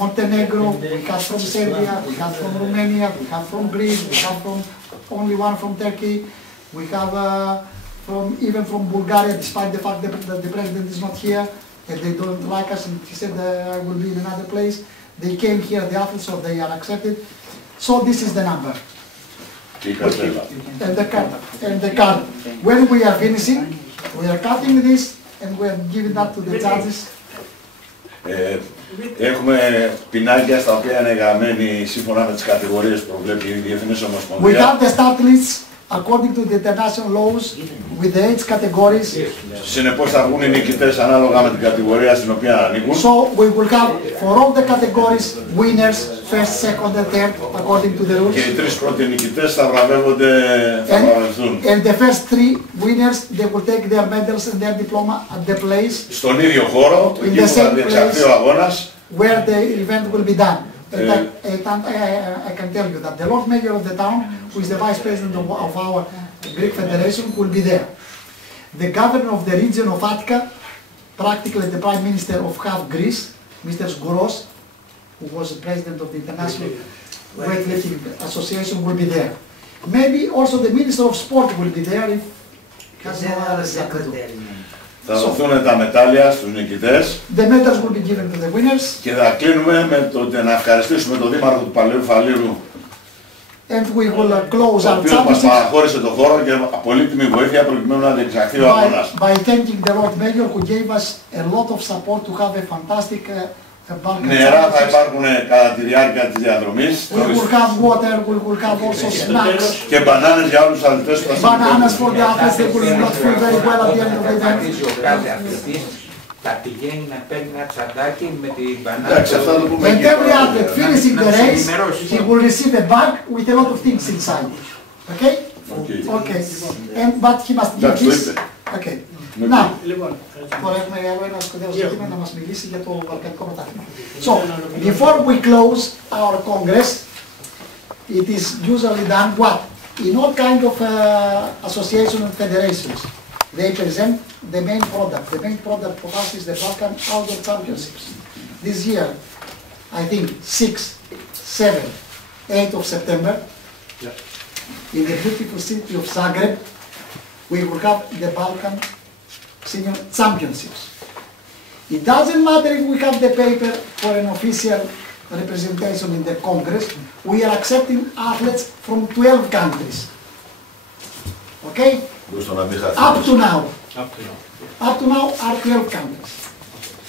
Montenegro, we have from Serbia, we have from Romania, we have from Greece, we have from only one from Turkey, we have even from Bulgaria, despite the fact that the president is not here and they don't like us, and he said I will be in another place. They came here, the athletes, so they are accepted. So this is the number. And the card. When we are finishing, we are cutting this and we are giving that to the judges. Έχουμε πινάκια στα οποία είναι γραμμένοι σύμφωνα με τις κατηγορίες που προβλέπει η Διεθνής Ομοσπονδία. We have the start lists according to the international laws with the age categories. Συνεπώς θα βγουν οι νικητές ανάλογα με την κατηγορία στην οποία ανήκουν. So we will have for all the categories winners, first, second and third according to the rules. Και οι τρεις πρώτοι νικητές θα βραβεύονται, θα βραβευτούν. And the first three winners, they will take their medals and their diploma at the place. Στον ίδιο χώρο, εκεί που θα διεξαχθεί ο αγώνας. Where the event will be done. I can tell you that the Lord Mayor of the town, who is the Vice President of our Greek Federation, will be there. The Governor of the region of Attica, practically the Prime Minister of half Greece, Mr. Skouros, who was the President of the International Weightlifting Association, will be there. Maybe also the Minister of Sport will be there if has no other secretary. Θα δοθούν τα μετάλλια στους νικητές. The medals will be given to the winners. Και θα κλείνουμε με το να ευχαριστήσουμε τον Δήμαρχο του Παλαιού Φαλήρου, And we will close ο our οποίος μας championship παραχώρησε το χώρο και πολύτιμη βοήθεια προκειμένου να διεξαχθεί ο αγώνας. by thanking the Lord Mayor who gave us a lot of support to have a fantastic Balkan Νερά θα championship. υπάρχουν κατά τη διάρκεια της διαδρομής. We will have water, we will have also snacks. Και μπανάνες για όλους τους αθλητές που θα Bananas for the athletes, they will not feel very well at the end of the event. Κάθε αθλητής θα πηγαίνει να παίρνει ένα τσαντάκι με την μπανάνα. Εντάξει, αυτό θα το πούμε. And every athlete finishing the race, he will receive a bag with a lot of things inside. Okay? Okay. And but he must give this. Okay. Now, τώρα έχουμε άλλο ένα σπουδαίο ζήτημα να μας μιλήσει για το Βαλκανικό Πρωτάθλημα. So, before we close our congress, it is usually done what? In all kind of associations and federations, they present the main product. The main product for us is the Balkan Outdoor Championships. This year, I think 6, 7, 8 of September, in the beautiful city of Zagreb, we will have the Balkan Senior Championships. It doesn't matter if we have the paper for an official representation in the Congress, we are accepting athletes from 12 countries. Okay? Up to now. Up to now are 12 countries.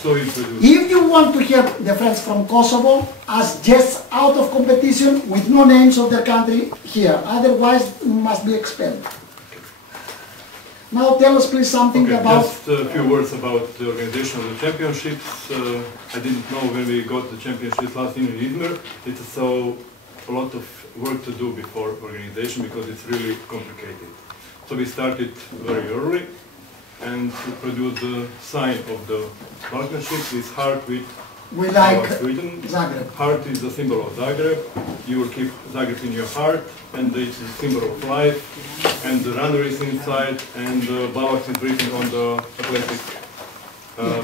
So if you want to hear the friends from Kosovo as guests out of competition with no names of their country here, otherwise you must be expelled. Now tell us please something about... Just a few words about the organization of the championships. I didn't know when we got the championships last year in Izmir. It is so a lot of work to do before organization because it's really complicated. So we started very early and to produce the sign of the partnership with heart with we like Sweden. Zagreb. Heart is the symbol of Zagreb. You will keep Zagreb in your heart, and it's a symbol of life. And the runner is inside, and the BAVA is written on the athletic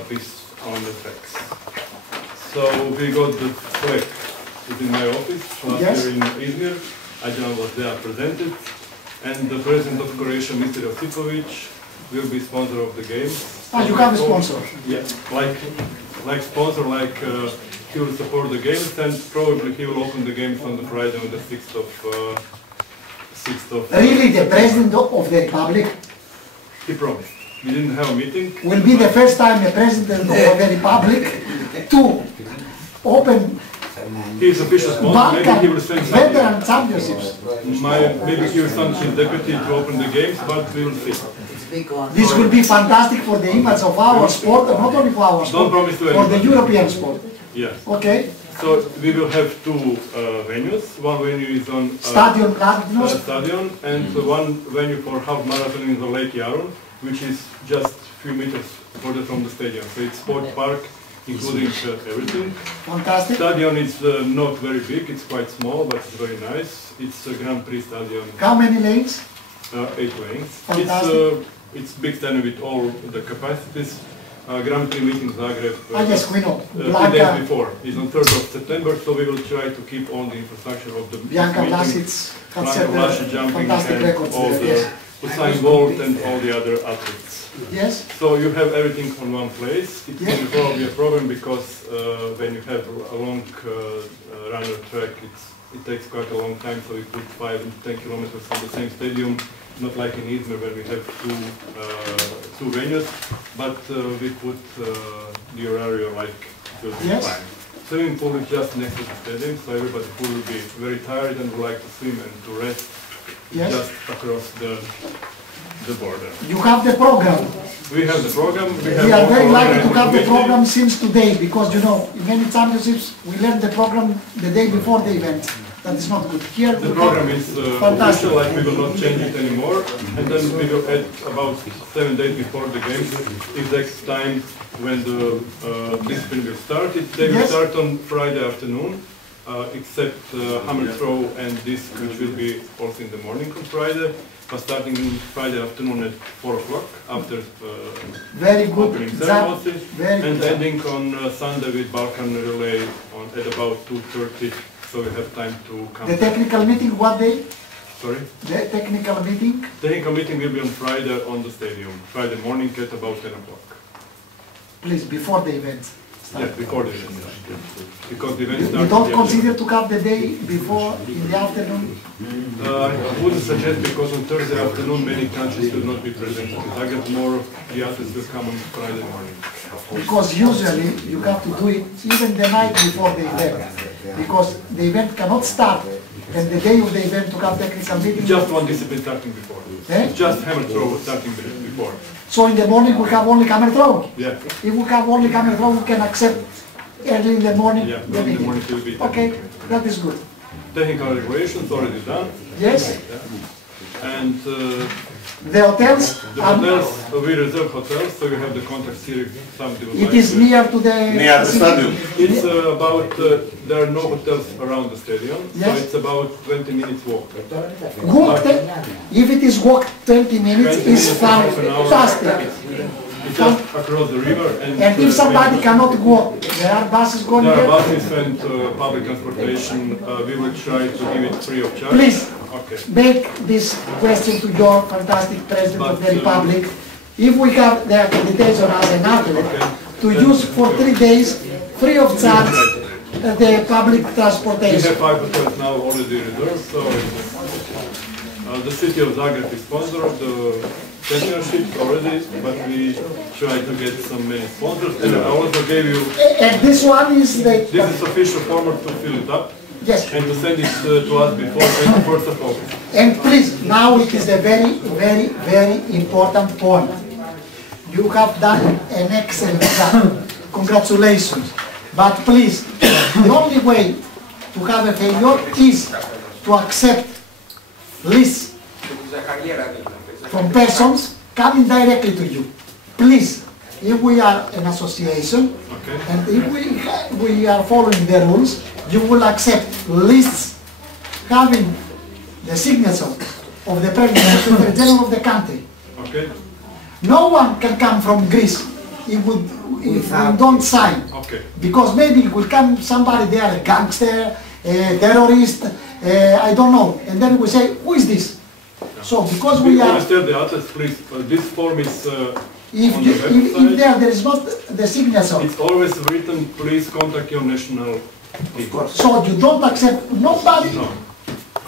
piece on the tracks. So we got the flag within my office last year in Izmir. Ajahn was there presented, and the president of Croatia, Mr. Josipovic, will be sponsor of the game. Ah, you have a sponsor? Yeah, like sponsor, like he will support the games, and probably he will open the games on the Friday on the 6th of... Really, the President of the Republic? He promised. We didn't have a meeting. Will be the first time the President of the Republic to open His official sponsor, maybe he will send veteran championships. Maybe he will send his deputy to open the games, but we will see. This will be fantastic for the image of our sport, not only for our sport, for the European sport. Yes. Okay. So we will have two venues. One venue is on Stadion, Stadion, and one venue for half marathon in the Lake Yaron, which is just a few meters further from the stadium. So it's sport park, including everything. Fantastic. Stadion is not very big, it's quite small, but it's very nice. It's a Grand Prix stadium. How many lanes? 8 lanes. Fantastic. It's big stadium with all the capacities. Grand Prix meeting Zagreb. Yes, we know. 2 days before. It's on 3rd of September, so we will try to keep all the infrastructure of the Bianca meeting. Vlasic Jumping fantastic and records all there, the yes. Usain Bolt and all the other athletes. Yes. So you have everything on one place. It Yes. can probably be a problem because when you have a long runner track, it takes quite a long time. So we put 5 and 10 kilometers on the same stadium, not like in Izmir where we have two venues, but we put the area like will be Yes. fine. Swimming pool is just next to the stadium, so everybody who will be very tired and would like to swim and to rest Yes. just across the border. You have the program. We have the program. We are very lucky to have the committee. program since today, because you know, in many championships we learn the program the day before the event. That is not good. Here The program is fantastic. official, like we will not change it anymore, and then we will add about 7 days before the games, exact time when the discipline will start. They will Yes. start on Friday afternoon, except hammer throw and disc, which will be also in the morning on Friday, but starting on Friday afternoon at 4 o'clock after Very good. opening ceremony, Very and good. ending on Sunday with Balkan relay at about 2:30. So we have time to come. The technical meeting, what day? Sorry? The technical meeting? Technical meeting will be on Friday on the stadium, Friday morning at about 10 o'clock. Please, before the event. Yeah, before the event. Because the event You starts. don't consider to have the day before in the afternoon? I wouldn't suggest, because on Thursday afternoon many countries will not be present. In Zagreb, more of the athletes will come on Friday morning. Because usually you have to do it even the night before the event. Because the event cannot start, and the day of the event to have technical meeting. Just one discipline starting before. Eh? Just hammer throw starting before. So in the morning we have only camera throw. Yeah. If we have only camera throw, we can accept early in the morning. Yeah, the early in the meeting. morning will be Okay, that is good. Technical regulations already done. Yes. Yeah. And The hotels the are, hotels, we reserve hotels, so you have the contacts here if somebody would it like is to. near to the... Near the stadium. It's about, there are no hotels around the stadium, so Yes. it's about 20 minutes walk. Walk, if it is walk 20 minutes, 20 is minutes, half an hour. fantastic. It's just across the river. And if somebody cannot walk, there are buses going There are there? buses and public transportation, we will try to give it free of charge. Please, Okay. make this question to your fantastic President of the Republic. If we have the accreditation as an athlete, to use for 3 days, free of charge, the public We transportation. have 5 hotels now already reserved, so the city of Zagreb is sponsor of the championship already, but we try to get some many sponsors. And I also gave you, And this one is the... this is official format to fill it up. Yes. And to send it to us before 21st of August. And please, now it is a very, very, very important point. You have done an excellent job. Congratulations. But please, the only way to have a failure is to accept lists from persons coming directly to you. Please, if we are an association, and if we are following the rules, you will accept lists having the signature of the President and Secretary General of the country. Okay. No one can come from Greece if we don't sign. Okay. Because maybe it will come somebody there, a gangster, a terrorist, I don't know. And then we say, who is this? So because we are... Tell the athletes, please, this form is if there is not the signature. It's always written, please contact your national team. So you don't accept nobody? No.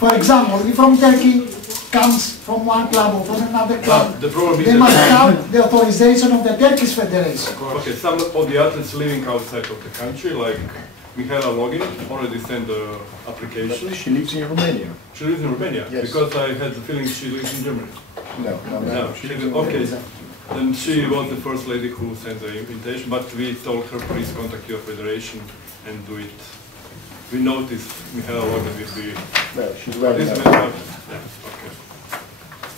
For example, if from Turkey comes from one club or from another club, they must have the authorization of the Turkish Federation. Okay, some of the athletes living outside of the country, like Mihaela Login, already sent the application. She lives in Romania. She lives in Romania? Yes. Because I had the feeling she lives in Germany. No. Okay, then she was the first lady who sent the invitation, but we told her, please contact your federation and do it. We noticed Mihaela Login will be... No, she's well this enough. okay.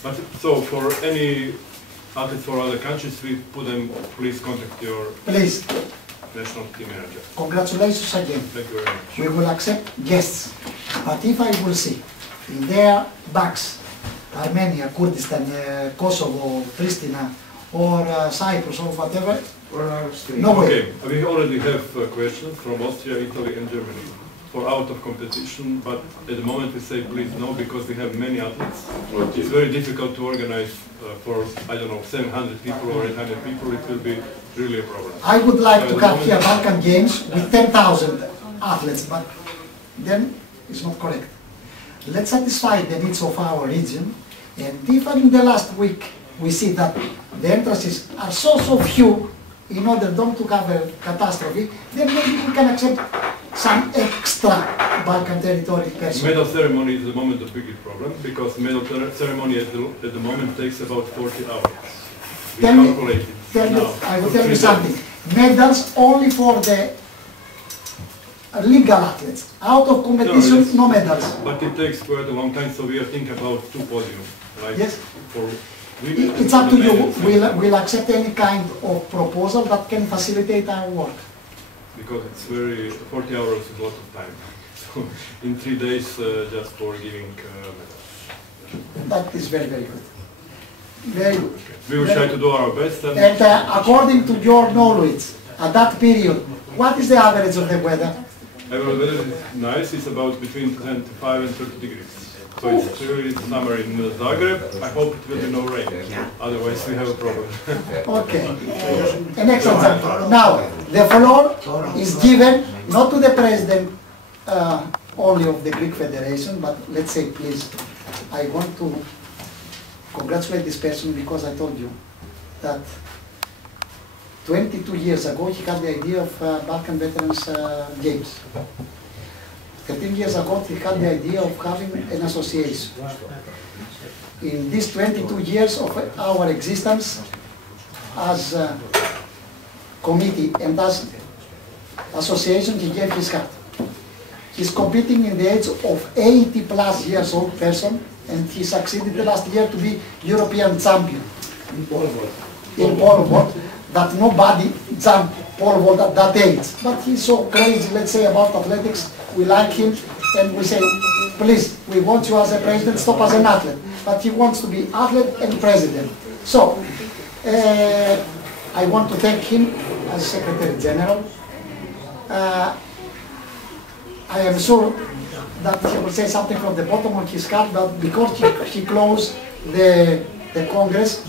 But so for any athletes for other countries, we put them, please contact your national team manager. Congratulations again. Thank you very much. We will accept guests, but if I will see in their backs Armenia, Kurdistan, Kosovo, Pristina, or Cyprus, or whatever, no way. Okay, we already have questions from Austria, Italy, and Germany for out of competition, but at the moment we say please no, because we have many athletes. Okay. It's very difficult to organize for, I don't know, 700 people or 800 people. It will be really a problem. I would like to have here Balkan Games with 10,000 athletes, but then it's not correct. Let's satisfy the needs of our region, and if in the last week we see that the entrances are so few in order not to have a catastrophe, then maybe we can accept some extra Balkan territory person. Medal ceremony is the moment the biggest problem, because medal ceremony at the moment takes about 40 hours. We calculate it. I will tell you something. Medals only for the legal athletes. Out of competition, no medals. But it takes quite a long time, so we are thinking about 2 podiums. Right? Yes. It's up to you. We'll accept any kind of proposal that can facilitate our work. Because it's 40 hours is a lot of time. So in 3 days just for giving medals. That is very, very good. Very good. We will try to do our best. And according to your knowledge, at that period, what is the average of the weather? The weather is nice. It's about between 25 and 30 degrees. So it's really summer in Zagreb. I hope it will be no rain. Otherwise we have a problem. Okay. An excellent example. Now, the floor is given not to the president only of the Greek Federation, but let's say, please, I want to congratulate this person because I told you that 22 years ago he had the idea of Balkan Veterans Games. 13 years ago he had the idea of having an association. In these 22 years of our existence as a committee and as association, he gave his heart. He's competing in the age of 80+ years old person, and he succeeded the last year to be European champion in pole vault. That nobody jumped pole vault at that age. But he's so crazy, let's say, about athletics. We like him, and we say, please, we want you as a president, stop as an athlete. But he wants to be athlete and president. So, I want to thank him as Secretary General. I am sure that he will say something from the bottom of his heart, but because he closed the Congress,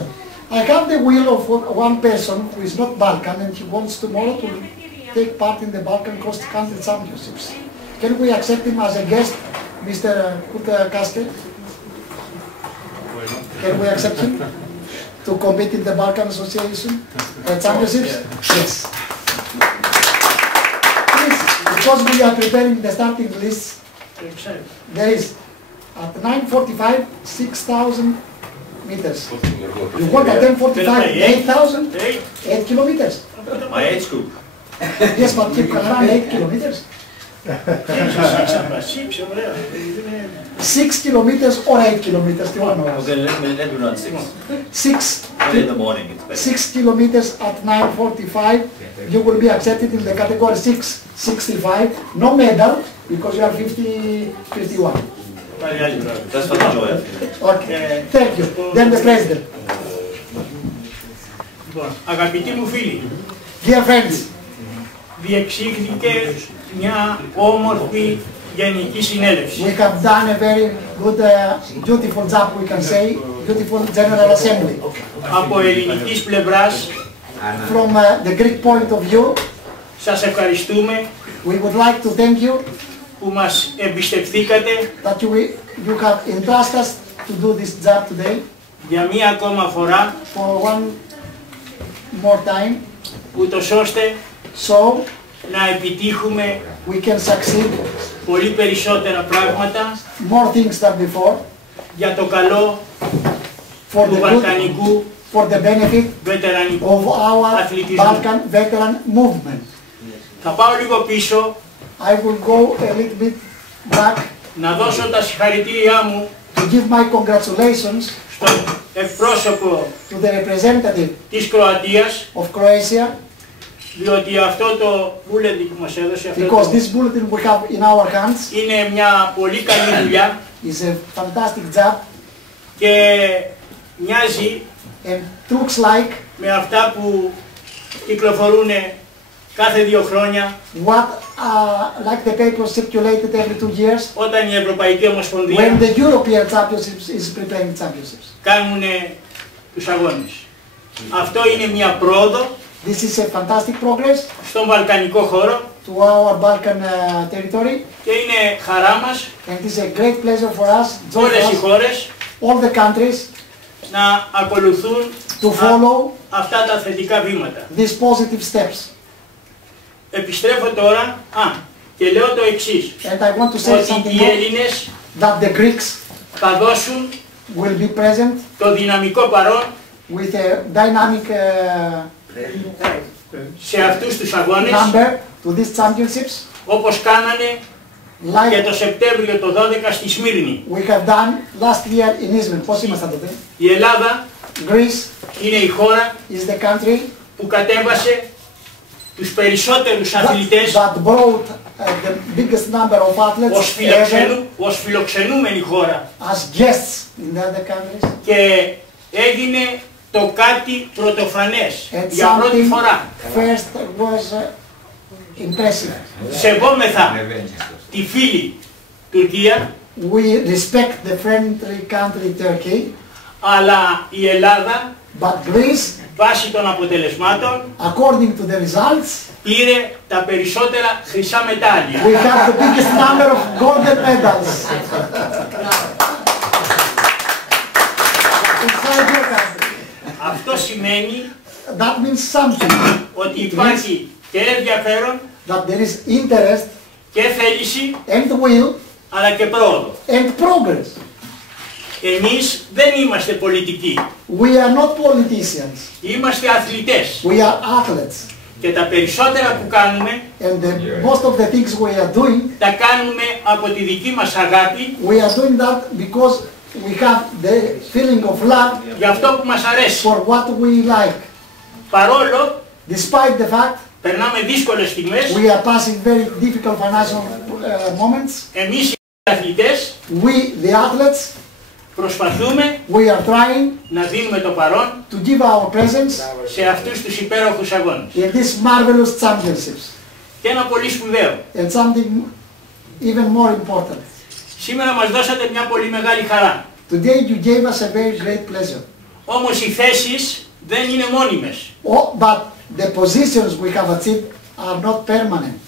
I have the will of one person who is not Balkan, and he wants tomorrow to take part in the Balkan Cross Country Championships. Can we accept him as a guest, Mr. Kovacki? Can we accept him to compete in the Balkan Association Championships? Yes. Please, because we are preparing the starting list, there is at 9:45 6,000 meters. You want at 10:45 8,000? 8 kilometers. My age group. Yes, but you can run 8 kilometers. 6 kilometers or 8 kilometers. Okay, let me run 6. 6. In the morning, it's better. 6 kilometers at 9:45. You will be accepted in the category 6:65. No medal because you are 51. That's for the joy of it. Okay, thank you. Then the president. Αγαπητοί μου φίλοι, dear friends, διεξήχθηκε μια όμορφη Γενική Συνέλευση. We have done a very good, beautiful job, we can say, beautiful General Assembly. Από ελληνικής πλευράς, From the Greek point of view, σας ευχαριστούμε we would like to thank you που μας εμπιστευθήκατε that you have entrusted us to do this job today. Για μία ακόμα φορά, for one more time, ούτως ώστε so να επιτύχουμε we can succeed πολύ περισσότερα πράγματα more things than before για το καλό for του the βαλκανικού for the benefit βετερανικού of our αθλητισμού. Balkan veteran movement. Θα πάω λίγο πίσω, I will go a little bit back να δώσω τα συγχαρητήριά μου to give my congratulations στον εκπρόσωπο to the representative της Κροατίας, of Croatia, διότι αυτό το bulletin που μας έδωσε, αυτό because το, this bulletin we have in our hands είναι μια πολύ καλή δουλειά is a fantastic job και μοιάζει and looks like με αυτά που κυκλοφορούν κάθε 2 χρόνια what like the papers circulated every 2 years όταν η Ευρωπαϊκή Ομοσπονδία when the European Championships is preparing championships. κάνουν τους αγώνες. Αυτό είναι μια πρόοδο This is a fantastic progress στον βαλκανικό χώρο to our Balkan territory και είναι χαρά μας and it is a great pleasure for us, όλες οι χώρες all the countries να ακολουθούν to follow αυτά τα θετικά βήματα. these positive steps. Επιστρέφω τώρα και λέω το εξής, And I want to say ότι something οι more, Έλληνες that the Greeks θα δώσουν will be present το δυναμικό παρόν with a dynamic σε αυτούς τους αγώνες number to these championships όπως κάνανε και like το Σεπτέμβριο το 12 στη Σμύρνη. we have done last year in Izmir. Πώς ήμασταν τότε? Η Ελλάδα Greece είναι η χώρα is the country που κατέβασε τους περισσότερους αθλητές that brought the biggest number of athletes ever ως φιλοξενούμενη χώρα as guests in the other countries. και έγινε το κάτι πρωτοφανές And για πρώτη something φορά. first was impressive. Σεβόμεθα τη φίλη Τουρκία, We respect the friendly country Turkey, αλλά η Ελλάδα but Greece, βάσει των αποτελεσμάτων according to the results, πήρε τα περισσότερα χρυσά μετάλλια. we have the biggest number of golden medals. Inside your country. Αυτό σημαίνει That means something, ότι υπάρχει και ενδιαφέρον that there is interest και θέληση and will αλλά και πρόοδο. and progress. Εμείς δεν είμαστε πολιτικοί, We are not politicians, είμαστε αθλητές we are athletes. και τα περισσότερα που κάνουμε And most of the things we are doing, τα κάνουμε από τη δική μας αγάπη we are doing that because we have the feeling of love για αυτό που μας αρέσει. for what we like. Παρόλο Despite the fact περνάμε δύσκολες στιγμές, we are passing very difficult financial moments, εμείς οι αθλητές we, the athletes, προσπαθούμε we are trying να δίνουμε το παρόν to give our presence σε αυτούς τους υπέροχους αγώνες. in these marvelous championships. Και ένα πολύ σπουδαίο. And something even more important. Σήμερα μας δώσατε μια πολύ μεγάλη χαρά. Today you gave us a very great pleasure. Όμως οι θέσεις δεν είναι μόνιμες. Oh, but the positions we have achieved are not permanent.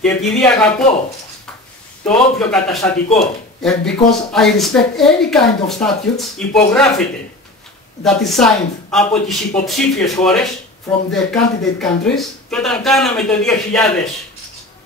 Και επειδή αγαπώ το όποιο καταστατικό And because I respect any kind of statutes υπογράφεται that is signed από τις υποψήφιες χώρες from the candidate countries, και όταν κάναμε το 2000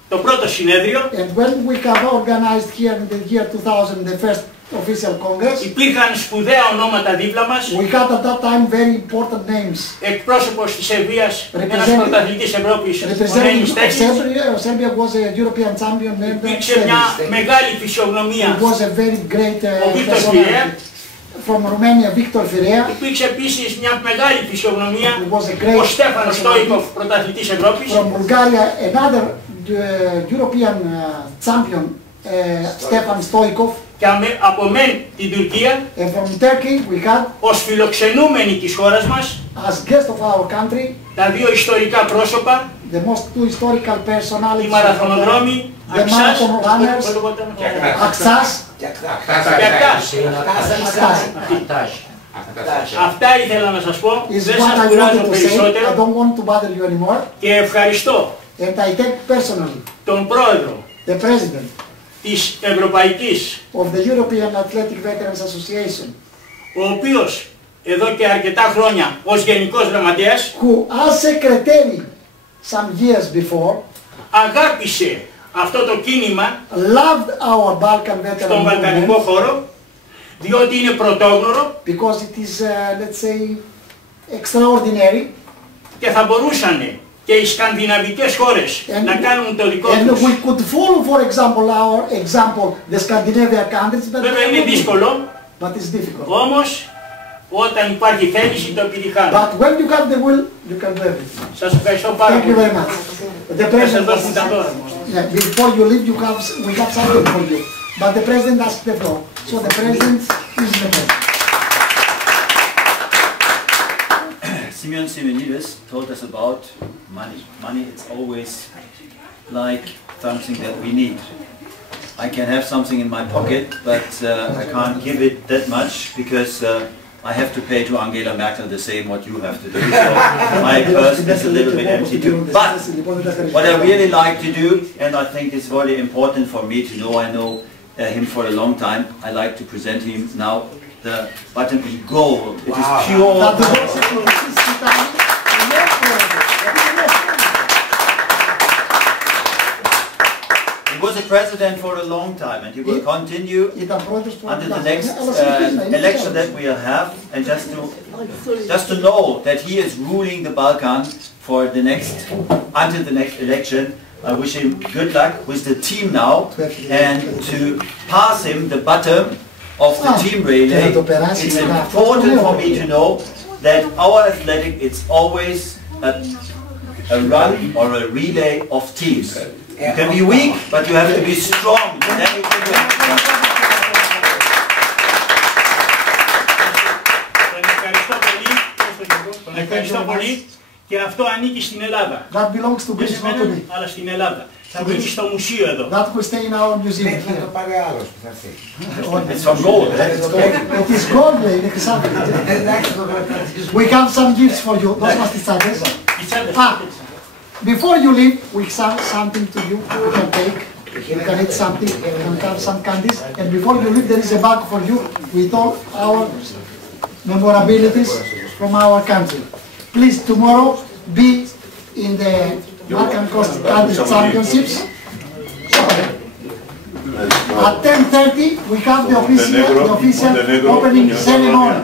το πρώτο συνέδριο and when we have organized here in the year 2000 the first official congress, υπήρχαν σπουδαία ονόματα δίπλα μας, we had at that time very important names. εκπρόσωπος της Σερβίας, ένας πρωταθλητής Ευρώπης, ο Ermis Representative of Graphics. Serbia was a European champion named Υπήρξε μια μεγάλη φυσιογνωμία He was a very great ο Βίκτορ personality. From Romania, Victor Firea. Υπήρξε επίσης μια μεγάλη φυσιογνωμία He was a great ο Στέφανος Στόικοφ, πρωταθλητής Ευρώπης. From Bulgaria, another European champion, Stefan Stoikov. Και από μεν την Τουρκία, And from Turkey we had, ως φιλοξενούμενοι της χώρας μας, as guest of our country, τα δύο ιστορικά πρόσωπα, the most two historical personalities. οι μαραθωνοδρόμοι the marathon runners, Aksas. Αυτά ήθελα να σας πω, Is δεν what σας I κουράζω wanted to say. I περισσότερο don't want to bother you anymore. και ευχαριστώ And I take personally τον πρόεδρο the president της Ευρωπαϊκής, of the European Athletic Veterans Association, ο οποίος εδώ και αρκετά χρόνια ως Γενικός Γραμματέας, who as secretary some years before αγάπησε αυτό το κίνημα loved our Balkan veteran στον βαλκανικό movement χώρο, διότι είναι πρωτόγνωρο because it is, let's say, extraordinary. Και θα μπορούσαν και οι σκανδιναβικές χώρες να κάνουν το δικό And τους. we could follow, for example, our example, the Scandinavian countries, but, Βέβαια είναι δύσκολο, but it's difficult. όμως όταν υπάρχει θέληση το επιτυχάνουμε. But when you have the will, you can do everything. Σας ευχαριστώ πάρα Thank you πολύ. very much. The president was, yeah, before you leave, we have something for you. But the president asked the floor, so the president is the president. Simeon Simeonidis told us about money. Money, it's always like something that we need. I can have something in my pocket, but I can't give it that much because I have to pay to Angela Merkel the same what you have to do. So my purse is a little bit empty too. But what I really like to do, and I think it's very important for me to know, I know him for a long time, I like to present him now the button in gold. It is pure. He was a president for a long time, and he will continue until the next election that we have. And just to know that he is ruling the Balkan for the next until the next election. I wish him good luck with the team now, and to pass him the baton of the team relay. It's important for me to know that our athletic, it's always a run or a relay of teams. You can be weak, but you have to be strong. Then you can win. Ευχαριστώ πολύ και αυτό ανήκει στην Ελλάδα. That belongs to Greece, not to me. Αλλά στην Ελλάδα. Θα μείνει στο μουσείο εδώ. That will stay in our museum. Θα το πάρει άλλος που θα έρθει. It's from gold. It is gold, είναι χρυσάφι. We have some gifts for you. Those must be τσάντες. Before you leave, we have something to you. You can take. You can eat something. You can have some candies. And before you leave, there is a bag for you with all our memorabilities from our country. Please, tomorrow, be in the Balkan Congress Championships. At 10:30, we have the official opening ceremony.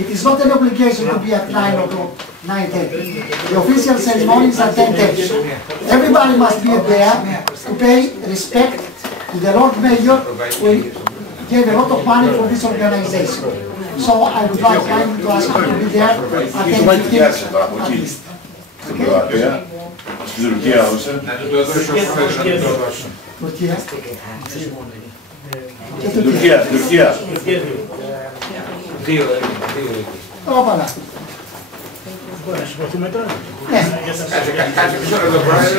It is not an obligation to be at 9 o'clock, 9:30. The official ceremony is at 10:30. Everybody must be there to pay respect to the Lord Mayor, who gave a lot of money for this organization. So I would like kindly to ask you to be there at 10:15 at least. Στην Κροατία, στην Τουρκία όσο. Στην Τουρκία. Όπαλα. Μπορεί να σηκωθούμε τώρα. Ναι. Κάτσε πίσω να το πρόεδρε.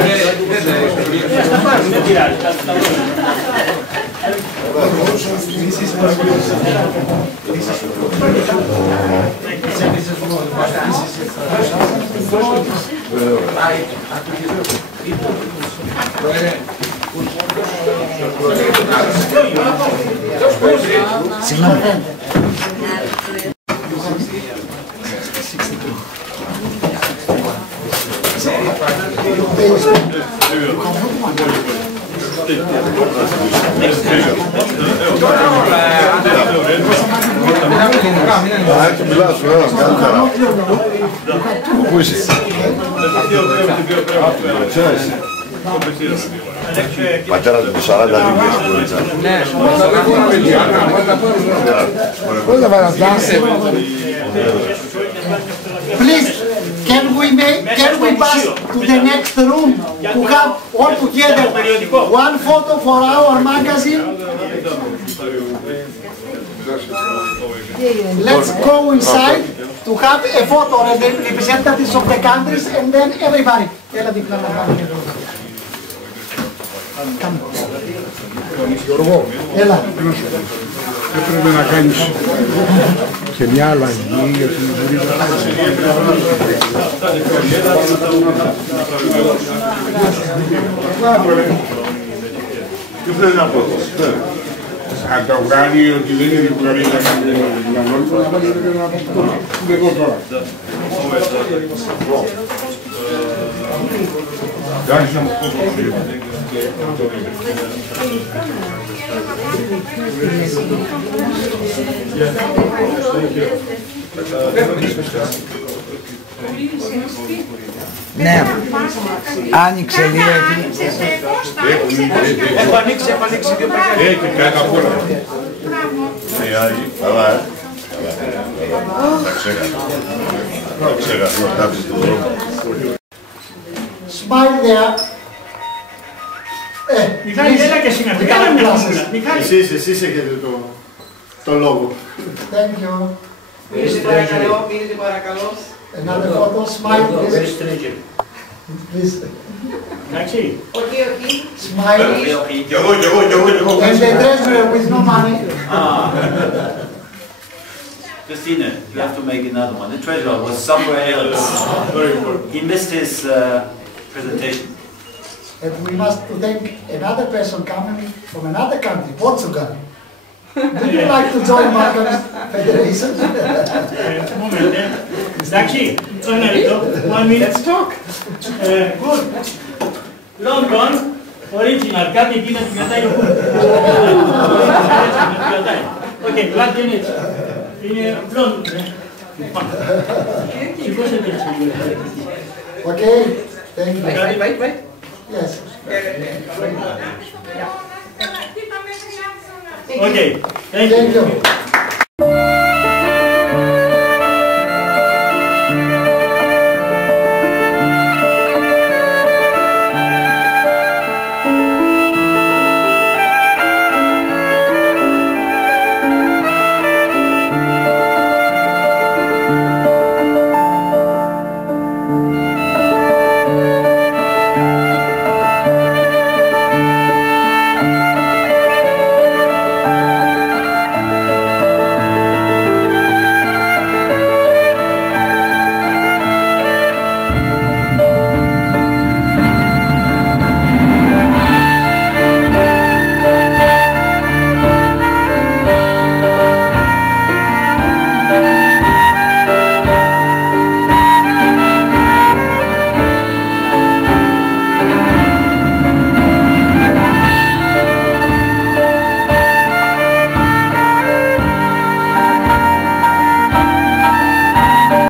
Θα πάρουμε, δεν πειράζει. Συγγνώμη. Πού είσαι? Πατέρα του 40 λίγες Please, can we pass to the next room to have all together one photo for our magazine? Let's go inside to have a photo of the representatives of the countries and then everybody. Γιώργο, Έλα. δεν πρέπει να κάνεις και μια αλλαγή γιατί μπορεί να Τι θέλει να πω εδώ. θα το βγάλει ότι δεν είναι βγάλει να κάνει μια νόρφα, θα πρέπει να το εδώ τώρα. Εντάξει να μου πω το Ναι, άνοιξε λίγο. Επανήξει. Και κάνα απ' όλα. Καλά, τα ξέχασα, να κάψεις τον δρόμο. Smile there. Μιχάλη, έλα και εσύ να πει. Εσείς έχετε το λόγο. Thank you. Μίλησε παρακαλώ. Another photo. Smile, please. Please. Εντάξει. Όχι. Smile. Κι εγώ. And the treasurer with no money. Christine, you have to make another one. The treasurer was somewhere else. He missed his presentation. And we must thank another person coming from another country, Portugal. Would you like to join Balkan Federation? Moment, εντάξει, ένα λεπτό. One minute. Let's talk. Good. London, original, κάτι εκεί να την κρατάει ο Okay, πλάτη είναι έτσι. Είναι London. Σηκώσετε έτσι. Okay, thank you. Wait. Yes. Okay, thank you. Thank you.